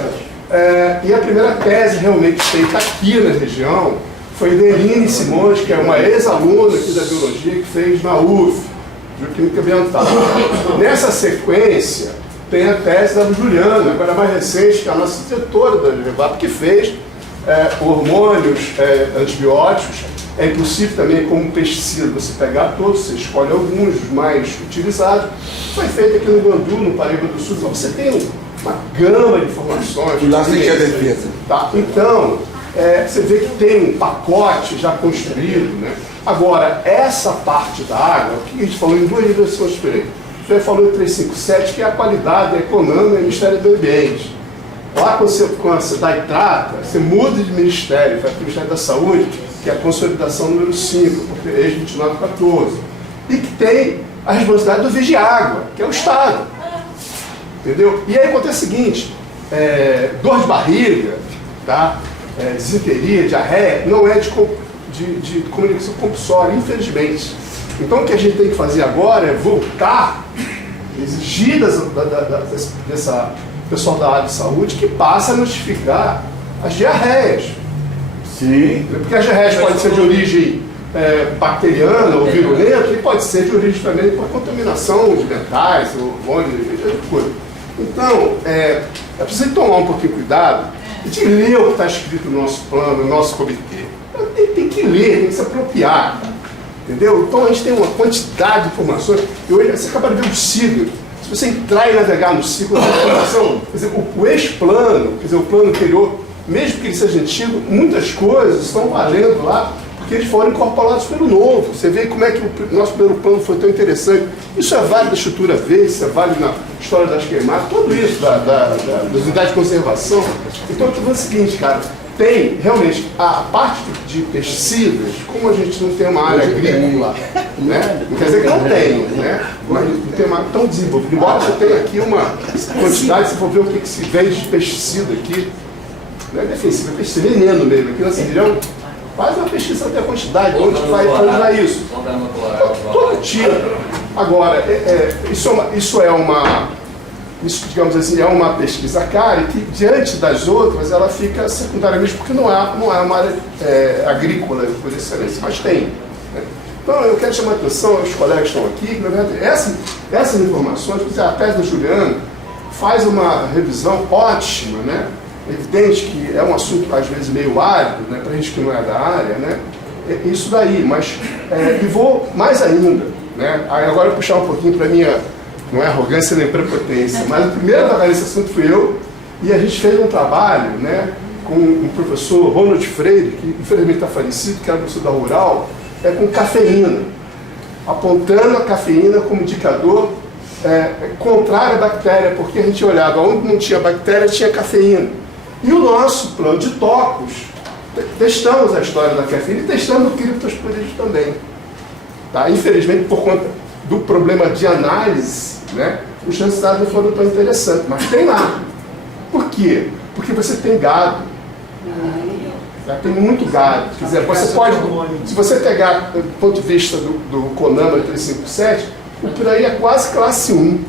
E a primeira tese realmente feita aqui na região foi de Eline Simões, que é uma ex-aluna aqui da biologia, que fez na UF, Bioquímica Ambiental. Nessa sequência, tem a tese da Juliana, agora mais recente, que é a nossa diretora da GEVAP, que fez hormônios, antibióticos. É impossível também, como pesticida, você pegar todos, você escolhe alguns mais utilizados. Foi feito aqui no Guandu, no Paraíba do Sul, então você tem uma gama de informações. E lá você tem a defesa. Tá? Então, você vê que tem um pacote já construído, né? Agora, essa parte da água, o que a gente falou em duas direções diferentes. O senhor falou em 357, que é a qualidade, a Conama e o Ministério do Meio Ambiente. Lá, quando a cidade trata, você muda de ministério, vai para o Ministério da Saúde, que é a consolidação número 5, porque é ex-2914, e que tem a responsabilidade do Vigiágua, que é o Estado. Entendeu? E aí acontece o seguinte, dor de barriga, tá? Desinteria, diarreia, não é de comunicação compulsória, infelizmente. Então o que a gente tem que fazer agora é voltar, exigir dessa pessoal da área de saúde que passe a notificar as diarreias. Sim. Porque as diarreias podem ser de origem bacteriana ou virulenta, e pode ser de origem também por contaminação de metais, ou coisa. Então, é preciso tomar um pouquinho de cuidado de ler o que está escrito no nosso plano, no nosso comitê. Tem que ler, tem que se apropriar. Entendeu? Então a gente tem uma quantidade de informações. E hoje você acaba de ver o ciclo. Se você entrar e navegar no ciclo da informação, quer dizer, o ex-plano, quer dizer, o plano anterior, mesmo que ele seja antigo, muitas coisas estão valendo lá, porque eles foram incorporados pelo novo. Você vê como é que o nosso primeiro plano foi tão interessante. Isso é válido da estrutura V, isso é válido na história das queimadas, tudo isso, das unidades de conservação. Então eu estou falando o seguinte, cara, tem realmente a parte de pesticidas, como a gente não tem uma área agrícola, né? Não quer dizer que não tem, né? Mas não tem uma tão desenvolvida. Embora você tenha aqui uma quantidade, se for ver o que se vende de pesticida aqui, não é defensivo, é pesticida, veneno mesmo. Aqui nessa região, faz uma pesquisa até a quantidade, onde vai isso. Todo tipo. Agora, isso, digamos assim, é uma pesquisa cara e que, diante das outras, ela fica secundariamente, porque não é uma área agrícola por excelência, mas tem. Né? Então, eu quero chamar a atenção aos colegas que estão aqui, que, na verdade, essas informações, por exemplo, a tese do Juliano faz uma revisão ótima, né? Evidente que é um assunto, às vezes, meio árido, né? Para a gente que não é da área, né? Isso daí, mas e vou mais ainda, né? Aí agora eu vou puxar um pouquinho para a minha, não é arrogância nem prepotência, mas o primeiro a trabalhar nesse assunto fui eu, e a gente fez um trabalho, né, com o professor Ronald Freire, que infelizmente está falecido, que era professor da Rural, com cafeína, apontando a cafeína como indicador contrário à bactéria, porque a gente olhava onde não tinha bactéria, tinha cafeína. E o nosso plano de tocos, testamos a história da cafeína e testamos o criptosporídeo também. Tá? Infelizmente, por conta do problema de análise, né, os resultados não foram tão interessantes, mas tem lá. Por quê? Porque você tem gado. Tem muito gado. Quer dizer, você pode, se você pegar do ponto de vista do Conama 357, o piraí é quase classe 1.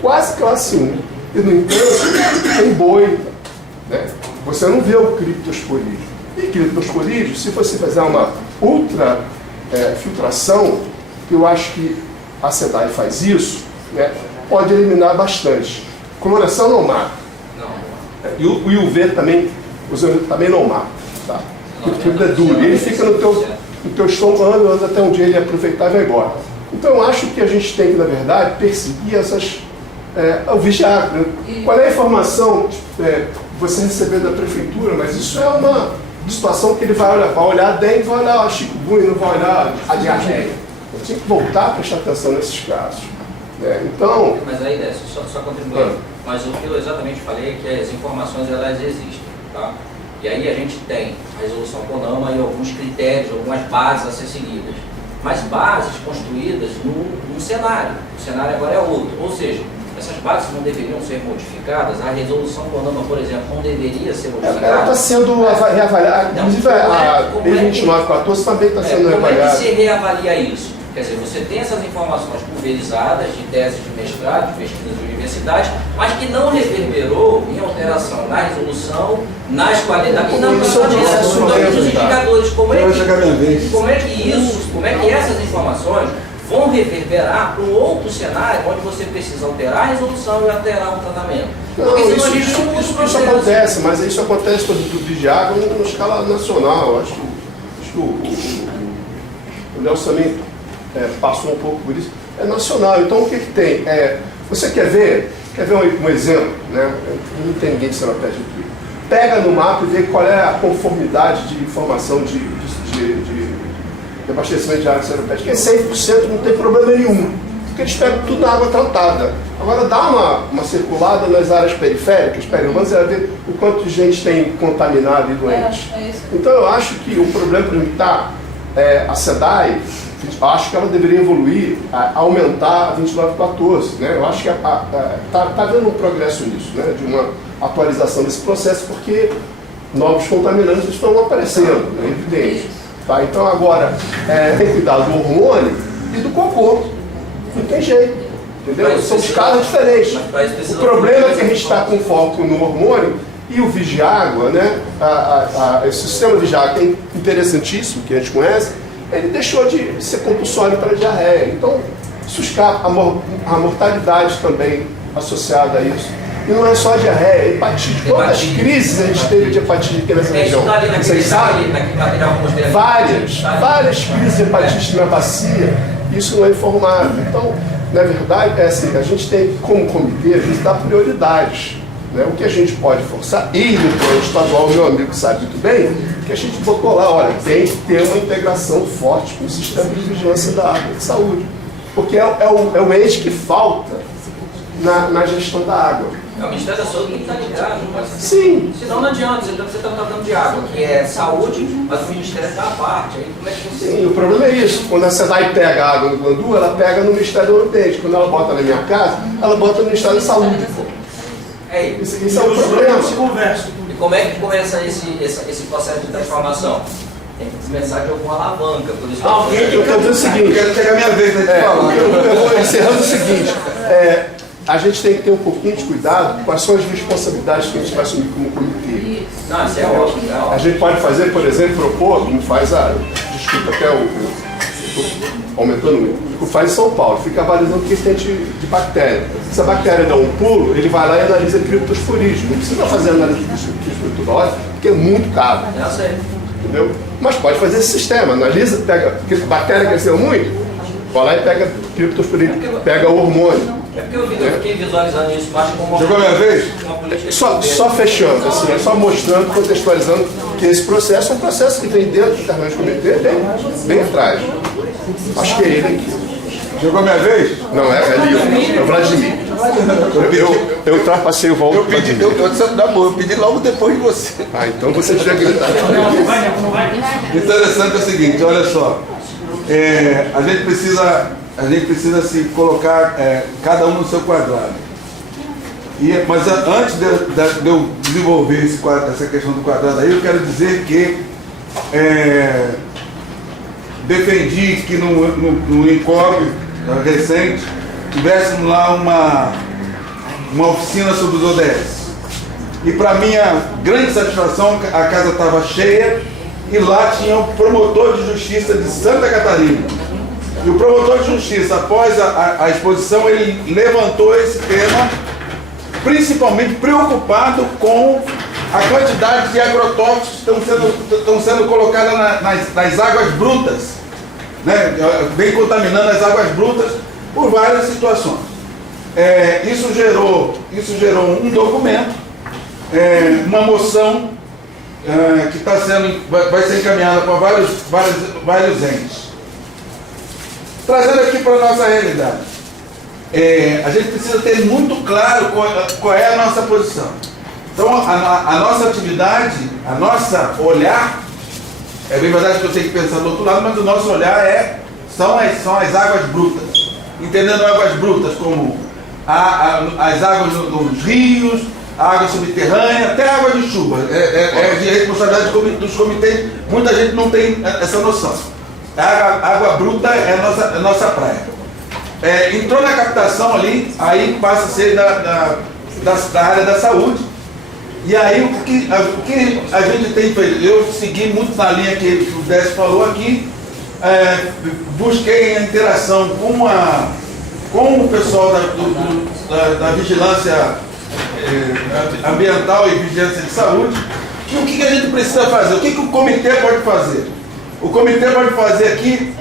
Quase classe 1. E, no entanto, tem boi. Né? Você não vê o criptosporídeo. E criptosporídeo, se você fizer uma ultra filtração, que eu acho que a SEDAI faz isso, né, pode eliminar bastante. Coloração não mata. E o UV também não mata. Tá? Porque é duro. E ele fica no teu estômago anos até um dia ele aproveitar e vai embora. Então eu acho que a gente tem que, na verdade, perseguir o vigiar. Né? Qual é a informação que você recebeu da prefeitura, mas isso é uma situação que ele vai olhar dentro, vai olhar chikungunya, não vai olhar a diarreia. Eu tinha que voltar a prestar atenção nesses casos. Né? Então... Mas aí, Décio, só contribuir. Mas o que eu exatamente falei é que as informações, elas existem. Tá? E aí a gente tem a resolução CONAMA e alguns critérios, algumas bases a ser seguidas. Mas bases construídas num cenário. O cenário agora é outro. Ou seja, essas bases não deveriam ser modificadas. A resolução CONAMA, por exemplo, não deveria ser modificada. Ela está sendo reavaliada. Inclusive, a B2914 também está sendo reavaliada. Como é que se reavalia isso? Quer dizer, você tem essas informações pulverizadas de teses de mestrado, de pesquisas de universidade, mas que não reverberou em alteração na resolução, nas qualidades e na dos indicadores. Como é que essas informações vão reverberar para um outro cenário onde você precisa alterar a resolução e alterar o tratamento? Porque senão a gente não muda o processo. Isso acontece, mas isso acontece com o Vigiago na escala nacional. Acho que o Nelson também passou um pouco por isso. É nacional. Então o que tem? Você quer ver um exemplo? Né? Não tem ninguém de Seropédia aqui. Pega no mapa e vê qual é a conformidade de informação de abastecimento de água seropédica, que é 100%, não tem problema nenhum. porque eles pegam tudo na água tratada. Agora dá uma circulada nas áreas periféricas, periurbanas, você vai ver o quanto de gente tem contaminado e doente. Então eu acho que o problema para mim está, a SEDAI, acho que ela deveria evoluir, aumentar a 2914, né? Eu acho que está havendo um progresso nisso, né? De uma atualização desse processo, porque novos contaminantes estão aparecendo, é evidente. Tá? Então agora, tem que cuidar do hormônio e do cocô, não tem jeito, entendeu? São casos diferentes. O problema é que a gente está com foco no hormônio e o Vigiágua, né? Esse sistema Vigiágua é interessantíssimo, que a gente conhece, ele deixou de ser compulsório para a diarreia. Então, isso escapa, a mortalidade também associada a isso. E não é só a diarreia, hepatite. Quantas crises a gente teve de hepatite aqui nessa região? Vocês sabem? Várias crises de hepatite na bacia, isso não é informado. Então, na verdade, assim, a gente tem, como comitê, a gente dá prioridades. Né? O que a gente pode forçar, e no plano estadual, meu amigo sabe muito bem, que a gente botou lá, olha, tem que ter uma integração forte com o sistema de vigilância da água de saúde. Porque é o ente que falta na gestão da água. O Ministério da Saúde tem que estar ligado, não pode ser. Sim. Senão não adianta, você está tratando de água, que é saúde, mas o Ministério está à parte. Aí como é que você... Sim, o problema é isso. Quando a SEDAI pega a água no Glandu, ela pega no Ministério do Ambiente. Quando ela bota na minha casa, ela bota no Ministério da Saúde. Isso é um problema. E como é que começa esse processo de transformação? Tem que começar de alguma alavanca. Por isso eu quero dizer o seguinte. Eu quero chegar a minha vez de falar. Eu vou encerrando o seguinte. A gente tem que ter um pouquinho de cuidado com quais são as responsabilidades que a gente vai assumir como comitê. Não, isso é ótimo. A gente pode fazer, por exemplo, propor, não faz desculpa, até aumentando muito, faz em São Paulo, fica avaliando o que tem de bactéria. Se a bactéria dá um pulo, ele vai lá e analisa criptosporídeo. Não precisa fazer análise de criptosporídeo toda hora, porque é muito caro. Entendeu? Mas pode fazer esse sistema, analisa, pega, porque a bactéria cresceu muito, vai lá e pega criptosporídeo, pega o hormônio. É porque eu fiquei visualizando isso, acho como Chegou a minha vez? Só fechando, assim, só mostrando, contextualizando que esse processo é um processo que vem dentro do internamente do comitê, bem atrás. Acho que é ele aqui. Chegou a minha vez? Não, é ali, é o Vladimir. Eu ultrapassei o Valdo. Eu pedi logo depois de você. Ah, então você tinha gritado. Interessante é o seguinte, olha só. A gente precisa se colocar cada um no seu quadrado. Mas antes de eu desenvolver essa questão do quadrado aí, eu quero dizer que defendi que no INCOB recente tivéssemos lá uma oficina sobre os ODS. E para minha grande satisfação, a casa estava cheia e lá tinha o promotor de justiça de Santa Catarina. E o promotor de justiça, após a exposição, ele levantou esse tema, principalmente preocupado com a quantidade de agrotóxicos que estão sendo colocados nas águas brutas, né? Vem contaminando as águas brutas por várias situações. Isso gerou um documento, uma moção que vai ser encaminhada para vários entes. Trazendo aqui para a nossa realidade, a gente precisa ter muito claro qual é a nossa posição. Então, a nossa atividade, a nossa olhar, é bem verdade que eu tenho que pensar do outro lado, mas o nosso olhar são as águas brutas. Entendendo águas brutas como as águas dos rios, a água subterrânea, até a água de chuva. É de responsabilidade dos comitês, muita gente não tem essa noção. A água bruta é a nossa praia. Entrou na captação ali, aí passa a ser da área da saúde. E aí o que a gente tem feito? Eu segui muito na linha que o Décio falou aqui, busquei a interação com o pessoal da vigilância ambiental e vigilância de saúde. E o que a gente precisa fazer? O que o comitê pode fazer? O comitê pode fazer aqui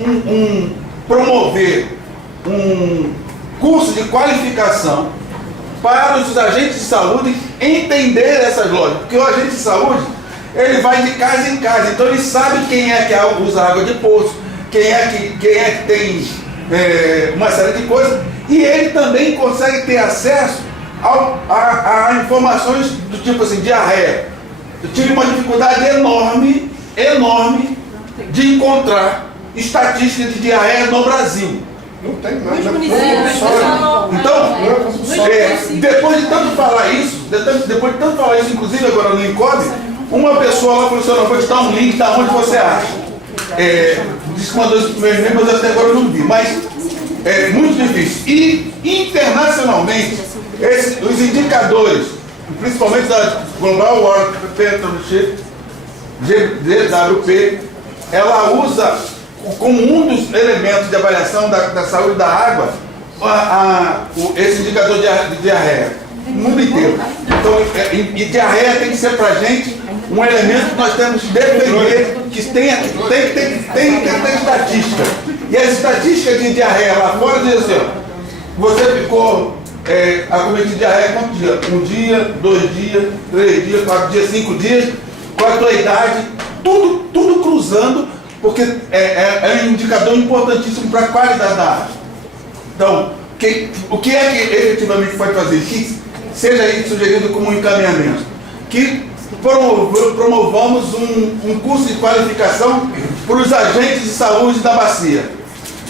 promover um curso de qualificação para os agentes de saúde entender essas lógicas. Porque o agente de saúde, ele vai de casa em casa, então ele sabe quem é que usa água de poço, quem é que tem uma série de coisas, e ele também consegue ter acesso a informações do tipo assim, diarreia. Eu tive uma dificuldade enorme de encontrar estatísticas de diarreia no Brasil. Não tem nada. Então, depois de tanto falar isso, inclusive agora no INCOB, uma pessoa lá falou assim, eu vou te dar um link da onde você acha. Disse que mandou isso para o meu e-mail, mas até agora eu não vi. Mas é muito difícil. E internacionalmente, os indicadores, principalmente da Global World Partnership, GWP, ela usa como um dos elementos de avaliação da saúde da água esse indicador de diarreia, no mundo inteiro. Então, e diarreia tem que ser para a gente um elemento que nós temos que defender, que tem que ter estatística. E as estatísticas de diarreia lá fora dizem assim, ó, você ficou acometido de diarreia quantos dias? 1 dia, 2 dias, 3 dias, 4 dias, 5 dias, qual a tua idade, tudo cruzando, porque é um indicador importantíssimo para a qualidade da água. Então, o que é que efetivamente pode fazer? Que seja aí sugerido como um encaminhamento. Que promovamos um curso de qualificação para os agentes de saúde da bacia.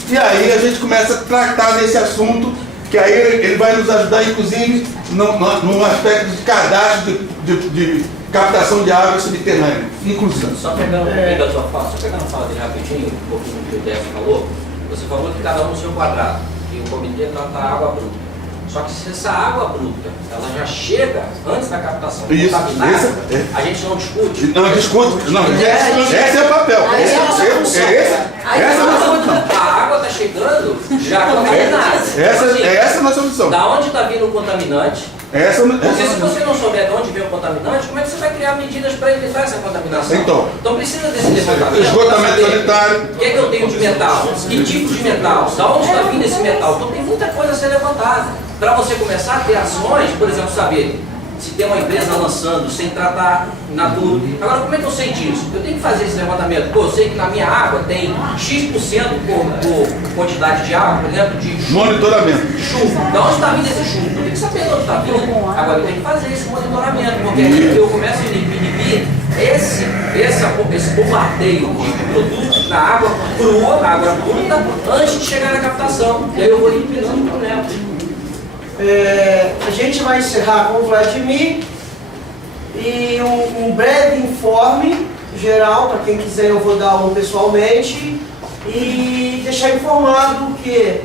E aí a gente começa a tratar desse assunto, que aí ele vai nos ajudar, inclusive, no aspecto de cadastro de captação de água subterrânea, inclusive. Só pegando um pouquinho da sua fala, dele rapidinho, um pouquinho do que o Décio falou, você falou que cada um no seu quadrado, e o comitê trata a água bruta. Só que se essa água bruta, ela já chega antes da captação contaminada, a gente não discute. Não discute, não. Esse é o papel. Essa é a nossa solução. A água está chegando já contaminada. Essa é a nossa solução. Da onde está vindo o contaminante? Porque se você não souber de onde vem o contaminante, como é que você vai criar medidas para evitar essa contaminação? Então precisa desse levantamento. Esgotamento sanitário. O que é que eu tenho de metal? Que tipo de metal? Da onde está vindo esse metal? Então tem muita coisa a ser levantada. Para você começar a ter ações, por exemplo, saber se tem uma empresa lançando sem tratar natura. Agora, como é que eu sei disso? Eu tenho que fazer esse levantamento. Pô, eu sei que na minha água tem X% por quantidade de água, por exemplo, de chumbo. Monitoramento. Chumbo. De onde está vindo esse chumbo? Eu tenho que saber de onde está vindo. Agora, eu tenho que fazer esse monitoramento, porque aí eu começo a inibir esse bombardeio de produtos na água crua, na água bruta, antes de chegar na captação. E aí eu vou eliminando o problema. A gente vai encerrar com o Vladimir e um breve informe geral, para quem quiser eu vou dar um pessoalmente, e deixar informado que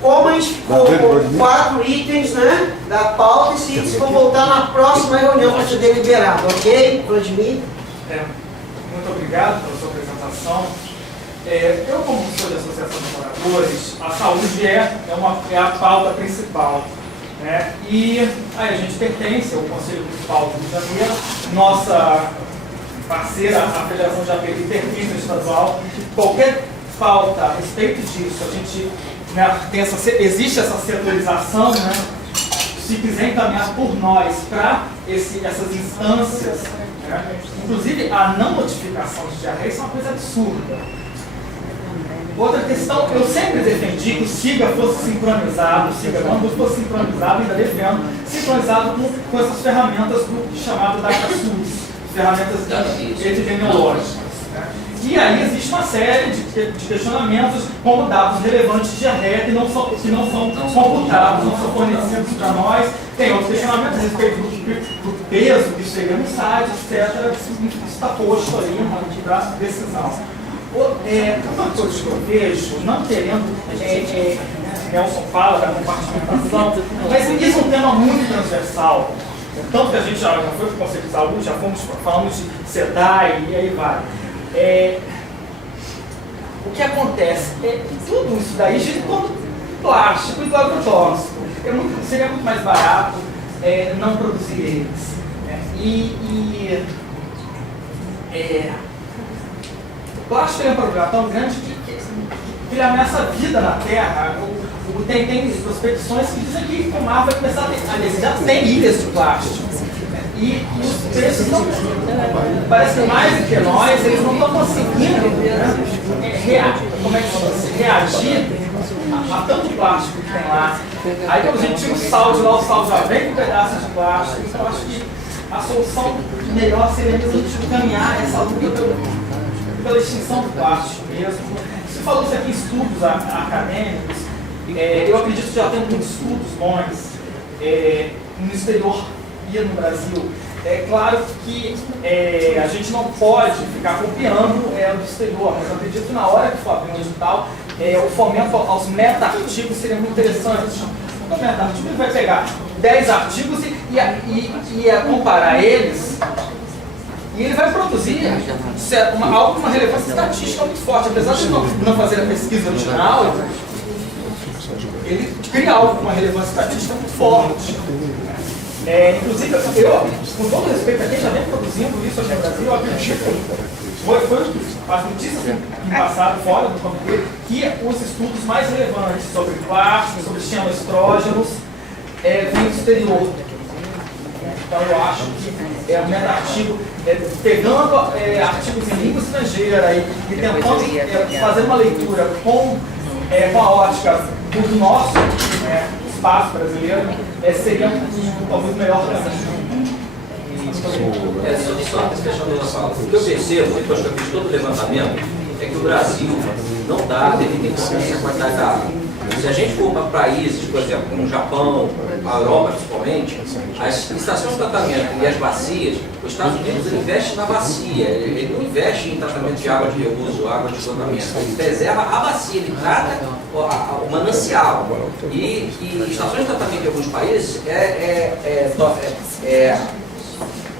como a gente ficou com 4 itens, né, da pauta, esses itens vão voltar na próxima reunião para ser deliberado, ok, Vladimir? Muito obrigado pela sua apresentação. Eu, como sou da Associação de Moradores, a saúde é a pauta principal. E aí a gente pertence ao Conselho Municipal do Rio de Janeiro, nossa parceira, a Federação de API, pertence ao estadual. Qualquer pauta a respeito disso, a gente existe essa setorização, se quiser encaminhar por nós para essas instâncias, inclusive a não notificação de diarreia, isso é uma coisa absurda. Outra questão, eu sempre defendi que o SIGA fosse sincronizado, ainda defendo, sincronizado com essas ferramentas do chamado DataSUS, ferramentas epidemiológicas. E aí existe uma série de questionamentos como dados relevantes de diarreia que não são computados, não são fornecidos para nós. Tem outros questionamentos a respeito do peso que chega no site, etc. Isso está posto aí para decisão. Uma coisa que eu vejo, não querendo, Nelson fala da compartimentação, mas isso é um tema muito transversal. Tanto que a gente já foi para o Conselho de Saúde, falamos de SEDAI e aí vai. O que acontece tudo isso daí gira em torno do plástico e do agrotóxico. Seria muito mais barato não produzir eles. O plástico é um problema tão grande que ele ameaça a vida na Terra. Tem prospecções que dizem que o mar vai começar a já tem ilhas de plástico. E os preços não, parece que mais do que nós, eles não estão conseguindo reagir a tanto plástico que tem lá. Aí quando a gente tira o sal de lá, o sal já vem com pedaços de plástico. Então eu acho que a solução melhor seria mesmo a gente caminhar essa luta pela extinção do plástico mesmo. Você falou isso aqui, estudos acadêmicos. Eu acredito que já tem muitos estudos bons no exterior e no Brasil. É claro que a gente não pode ficar copiando do exterior, mas eu acredito que na hora que for abrir um edital, o fomento aos meta-artigos seria muito interessante. O meta-artigo ele vai pegar 10 artigos e comparar eles, e ele vai produzir algo com uma relevância estatística muito forte. Apesar de não fazer a pesquisa original, ele cria algo com uma relevância estatística muito forte. Inclusive, eu, com todo respeito a quem já vem produzindo isso aqui no Brasil, eu acredito, foi as notícias que passaram fora do comitê, que os estudos mais relevantes sobre plástico, sobre xenoestrógenos, vêm do exterior. Então eu acho que o meta-artigo, pegando artigos em língua estrangeira e tentando fazer uma leitura com a ótica do nosso espaço brasileiro, seria talvez melhor caminho. Só fechando essa fala. O que eu percebo, depois que eu fiz todo o levantamento, é que o Brasil não dá devida importância à quantidade da água. Se a gente for para países, por exemplo, como o Japão, a Europa principalmente, as estações de tratamento e as bacias, os Estados Unidos ele investe na bacia, ele não investe em tratamento de água de reuso, água de esgotamento, ele preserva a bacia, ele trata o manancial. E estações de tratamento em alguns países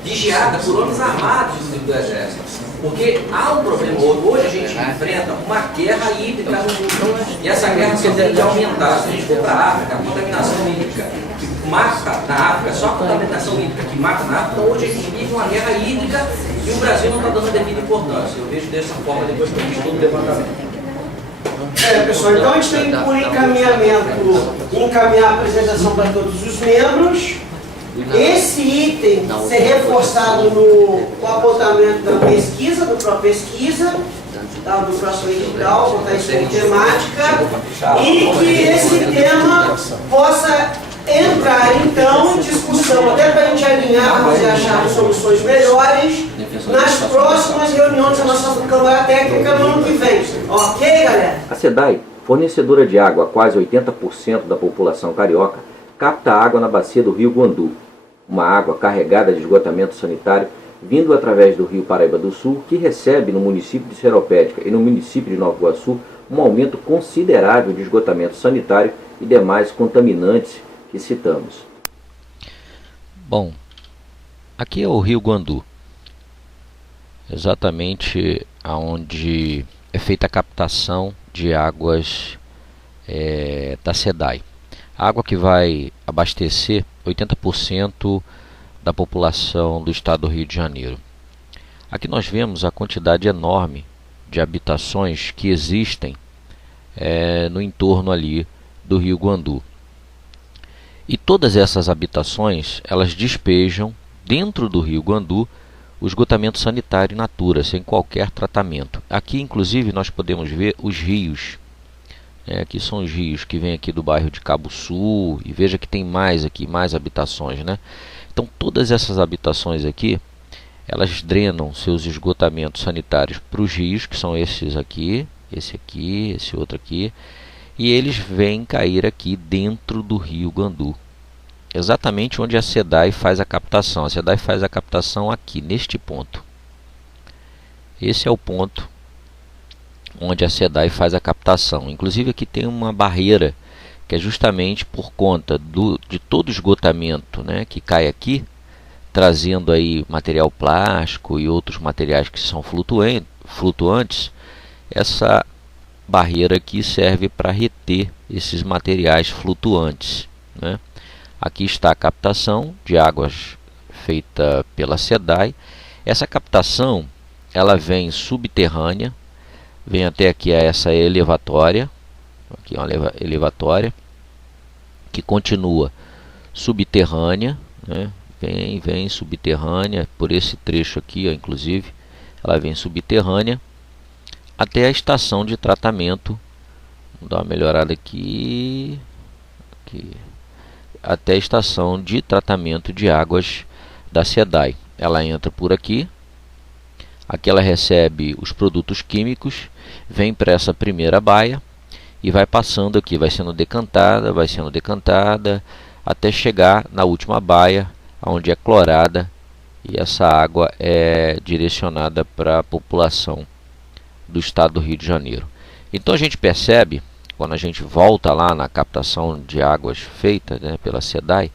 vigiada por homens armados do Exército. Porque há um problema, hoje a gente enfrenta uma guerra hídrica no mundo, e essa guerra só tem que aumentar. Se a gente for para a África, a contaminação hídrica que mata na África, só a contaminação hídrica que mata na África, então hoje a gente vive uma guerra hídrica e o Brasil não está dando a devida importância. Eu vejo dessa forma depois que eu fiz todo o levantamento. Pessoal, então a gente tem por encaminhamento, encaminhar a apresentação para todos os membros. Esse item ser reforçado no apontamento da pesquisa, do pró-pesquisa, do próximo edital, botar isso como temática, e que esse tema possa entrar então em discussão, até para a gente alinharmos e achar soluções melhores nas próximas reuniões da nossa Câmara Técnica no ano que vem. Ok, galera? A SEDAI, fornecedora de água a quase 80% da população carioca, capta água na bacia do Rio Guandu, uma água carregada de esgotamento sanitário vindo através do Rio Paraíba do Sul, que recebe no município de Seropédica e no município de Nova Iguaçu um aumento considerável de esgotamento sanitário e demais contaminantes que citamos. Bom, aqui é o Rio Guandu, exatamente onde é feita a captação de águas da SEDAI. Água que vai abastecer 80% da população do estado do Rio de Janeiro. Aqui nós vemos a quantidade enorme de habitações que existem no entorno ali do Rio Guandu. E todas essas habitações, elas despejam dentro do Rio Guandu o esgotamento sanitário in natura, sem qualquer tratamento. Aqui inclusive nós podemos ver os rios. Aqui são os rios que vêm aqui do bairro de Cabo Sul, e veja que tem mais aqui, mais habitações, né? Então todas essas habitações aqui, elas drenam seus esgotamentos sanitários para os rios, que são esses aqui, esse outro aqui, e eles vêm cair aqui dentro do Rio Guandu, exatamente onde a SEDAI faz a captação. A SEDAI faz a captação aqui, neste ponto. Esse é o ponto onde a SEDAI faz a captação. Inclusive aqui tem uma barreira que é justamente por conta de todo o esgotamento, né, que cai aqui, trazendo aí material plástico e outros materiais que são flutuantes. Essa barreira aqui serve para reter esses materiais flutuantes, né? Aqui está a captação de águas feita pela SEDAI. Essa captação ela vem subterrânea, vem até aqui a essa elevatória, aqui uma elevatória que continua subterrânea, né? Vem subterrânea por esse trecho aqui, ó, inclusive ela vem subterrânea até a estação de tratamento Vamos dar uma melhorada aqui. Até a estação de tratamento de águas da SEDAI. Ela entra por aqui. Aqui ela recebe os produtos químicos, vem para essa primeira baia e vai passando aqui, vai sendo decantada, até chegar na última baia, onde é clorada, e essa água é direcionada para a população do estado do Rio de Janeiro. Então a gente percebe, quando a gente volta lá na captação de águas feita, né, pela SEDAI,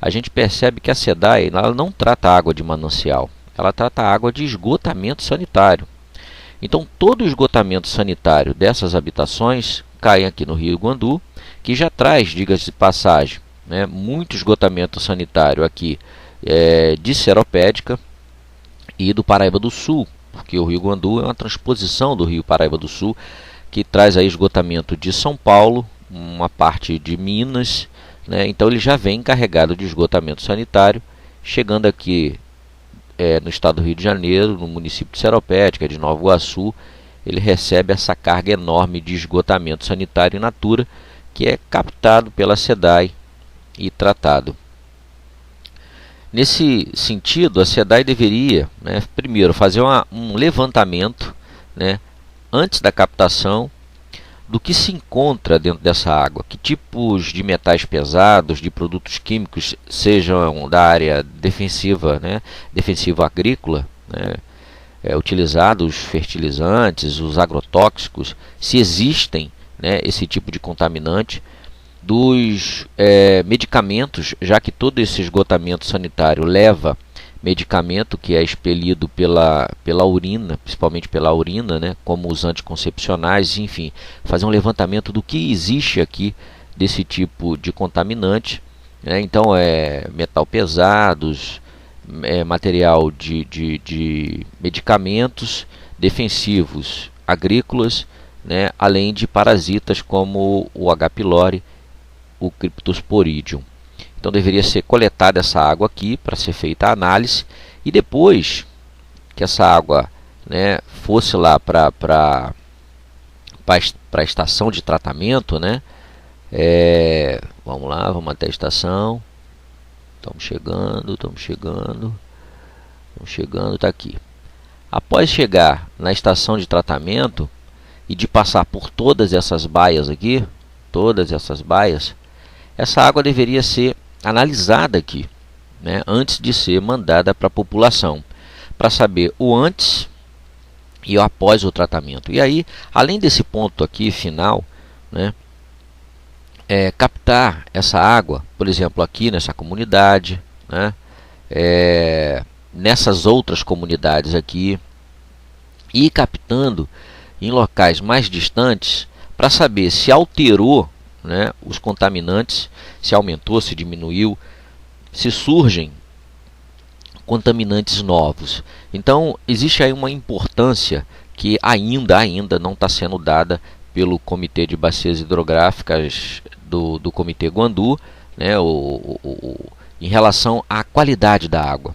a gente percebe que a SEDAI ela não trata água de manancial, ela trata água de esgotamento sanitário. Então todo o esgotamento sanitário dessas habitações cai aqui no Rio Guandu, que já traz, diga-se de passagem, né, muito esgotamento sanitário aqui de Seropédica e do Paraíba do Sul, porque o Rio Guandu é uma transposição do Rio Paraíba do Sul, que traz aí esgotamento de São Paulo, uma parte de Minas, né? Então ele já vem carregado de esgotamento sanitário, chegando aqui no estado do Rio de Janeiro, no município de Seropédica, de Nova Iguaçu, ele recebe essa carga enorme de esgotamento sanitário in natura, que é captado pela SEDAI e tratado. Nesse sentido, a SEDAI deveria, né, primeiro fazer um levantamento, né, antes da captação, do que se encontra dentro dessa água, que tipos de metais pesados, de produtos químicos, sejam da área defensiva, né, defensiva agrícola, né, utilizados, os fertilizantes, os agrotóxicos, se existem, né, esse tipo de contaminante, dos medicamentos, já que todo esse esgotamento sanitário leva medicamento que é expelido pela urina, principalmente pela urina, né, como os anticoncepcionais, enfim, fazer um levantamento do que existe aqui desse tipo de contaminante, né? Então metal pesados, material de medicamentos defensivos agrícolas, né, além de parasitas como o H. pylori, o Cryptosporidium. Então deveria ser coletada essa água aqui para ser feita a análise, e depois que essa água, né, fosse lá para a estação de tratamento, né, vamos lá, vamos até a estação, estamos chegando, está aqui. Após chegar na estação de tratamento e de passar por todas essas baias aqui, essa água deveria ser analisada aqui, né, antes de ser mandada para a população, para saber o antes e o após o tratamento. E aí, além desse ponto aqui final, né, captar essa água, por exemplo, aqui nessa comunidade, né, nessas outras comunidades aqui, e captando em locais mais distantes para saber se alterou, né, os contaminantes, se aumentou, se diminuiu, se surgem contaminantes novos. Então existe aí uma importância que ainda não está sendo dada pelo Comitê de Bacias Hidrográficas do Comitê Guandu, né, em relação à qualidade da água.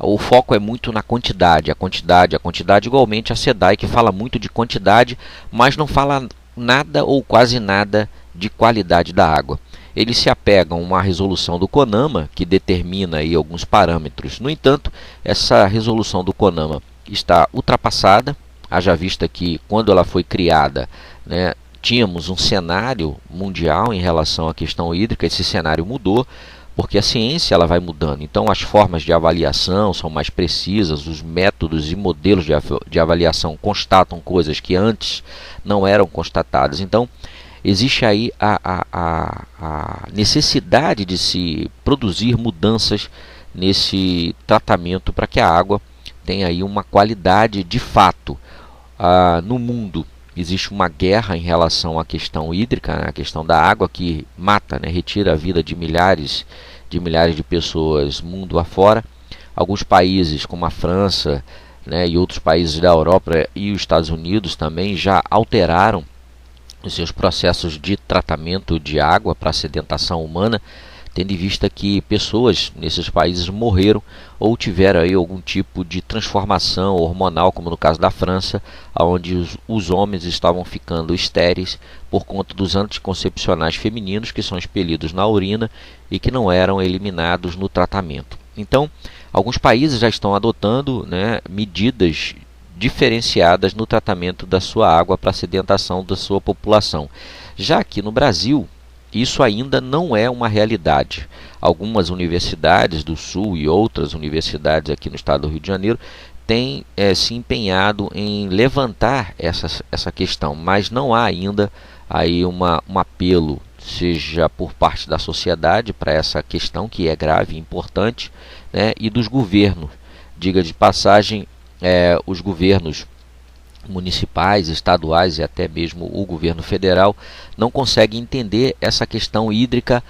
O foco é muito na quantidade, a quantidade, igualmente a SEDAI, que fala muito de quantidade, mas não fala nada ou quase nada de qualidade da água. Eles se apegam a uma resolução do CONAMA, que determina aí alguns parâmetros. No entanto, essa resolução do CONAMA está ultrapassada, haja vista que quando ela foi criada, né, tínhamos um cenário mundial em relação à questão hídrica. Esse cenário mudou, porque a ciência ela vai mudando. Então as formas de avaliação são mais precisas, os métodos e modelos de avaliação constatam coisas que antes não eram constatadas. Então existe aí a necessidade de se produzir mudanças nesse tratamento para que a água tenha aí uma qualidade de fato. No mundo existe uma guerra em relação à questão hídrica, né, a questão da água que mata, né, retira a vida de milhares de pessoas mundo afora. Alguns países como a França, né, e outros países da Europa e os Estados Unidos também já alteraram os seus processos de tratamento de água para sedentação humana, tendo em vista que pessoas nesses países morreram ou tiveram aí algum tipo de transformação hormonal, como no caso da França, onde os homens estavam ficando estéreis por conta dos anticoncepcionais femininos que são expelidos na urina e que não eram eliminados no tratamento. Então, alguns países já estão adotando, né, medidas diferenciadas no tratamento da sua água para a sedentação da sua população. Já aqui no Brasil, isso ainda não é uma realidade. Algumas universidades do Sul e outras universidades aqui no estado do Rio de Janeiro têm se empenhado em levantar essa questão, mas não há ainda aí um apelo, seja por parte da sociedade para essa questão que é grave e importante, né, e dos governos. Diga de passagem, os governos municipais, estaduais e até mesmo o governo federal não conseguem entender essa questão hídrica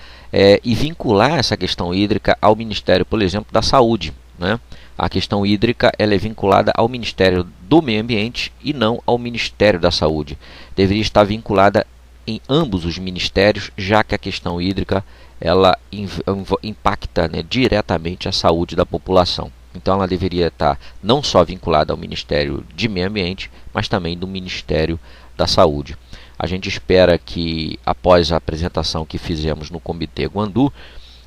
e vincular essa questão hídrica ao Ministério, por exemplo, da Saúde, né? A questão hídrica ela é vinculada ao Ministério do Meio Ambiente e não ao Ministério da Saúde. Deveria estar vinculada em ambos os ministérios, já que a questão hídrica ela impacta, né, diretamente a saúde da população. Então ela deveria estar não só vinculada ao Ministério de Meio Ambiente, mas também do Ministério da Saúde. A gente espera que, após a apresentação que fizemos no Comitê Guandu,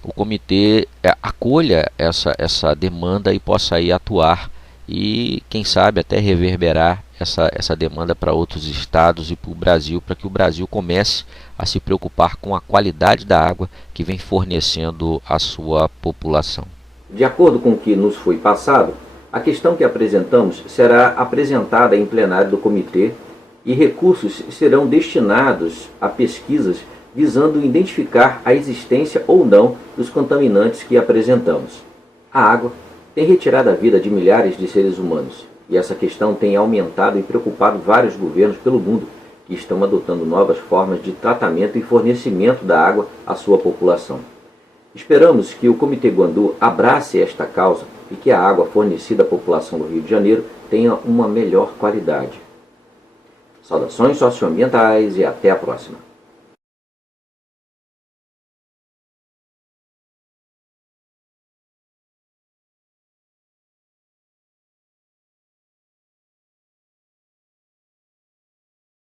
o comitê acolha essa demanda e possa aí atuar e, quem sabe, até reverberar essa demanda para outros estados e para o Brasil, para que o Brasil comece a se preocupar com a qualidade da água que vem fornecendo à sua população. De acordo com o que nos foi passado, a questão que apresentamos será apresentada em plenário do comitê e recursos serão destinados a pesquisas visando identificar a existência ou não dos contaminantes que apresentamos. A água tem retirado a vida de milhares de seres humanos e essa questão tem aumentado e preocupado vários governos pelo mundo que estão adotando novas formas de tratamento e fornecimento da água à sua população. Esperamos que o Comitê Guandu abrace esta causa e que a água fornecida à população do Rio de Janeiro tenha uma melhor qualidade. Saudações socioambientais e até a próxima.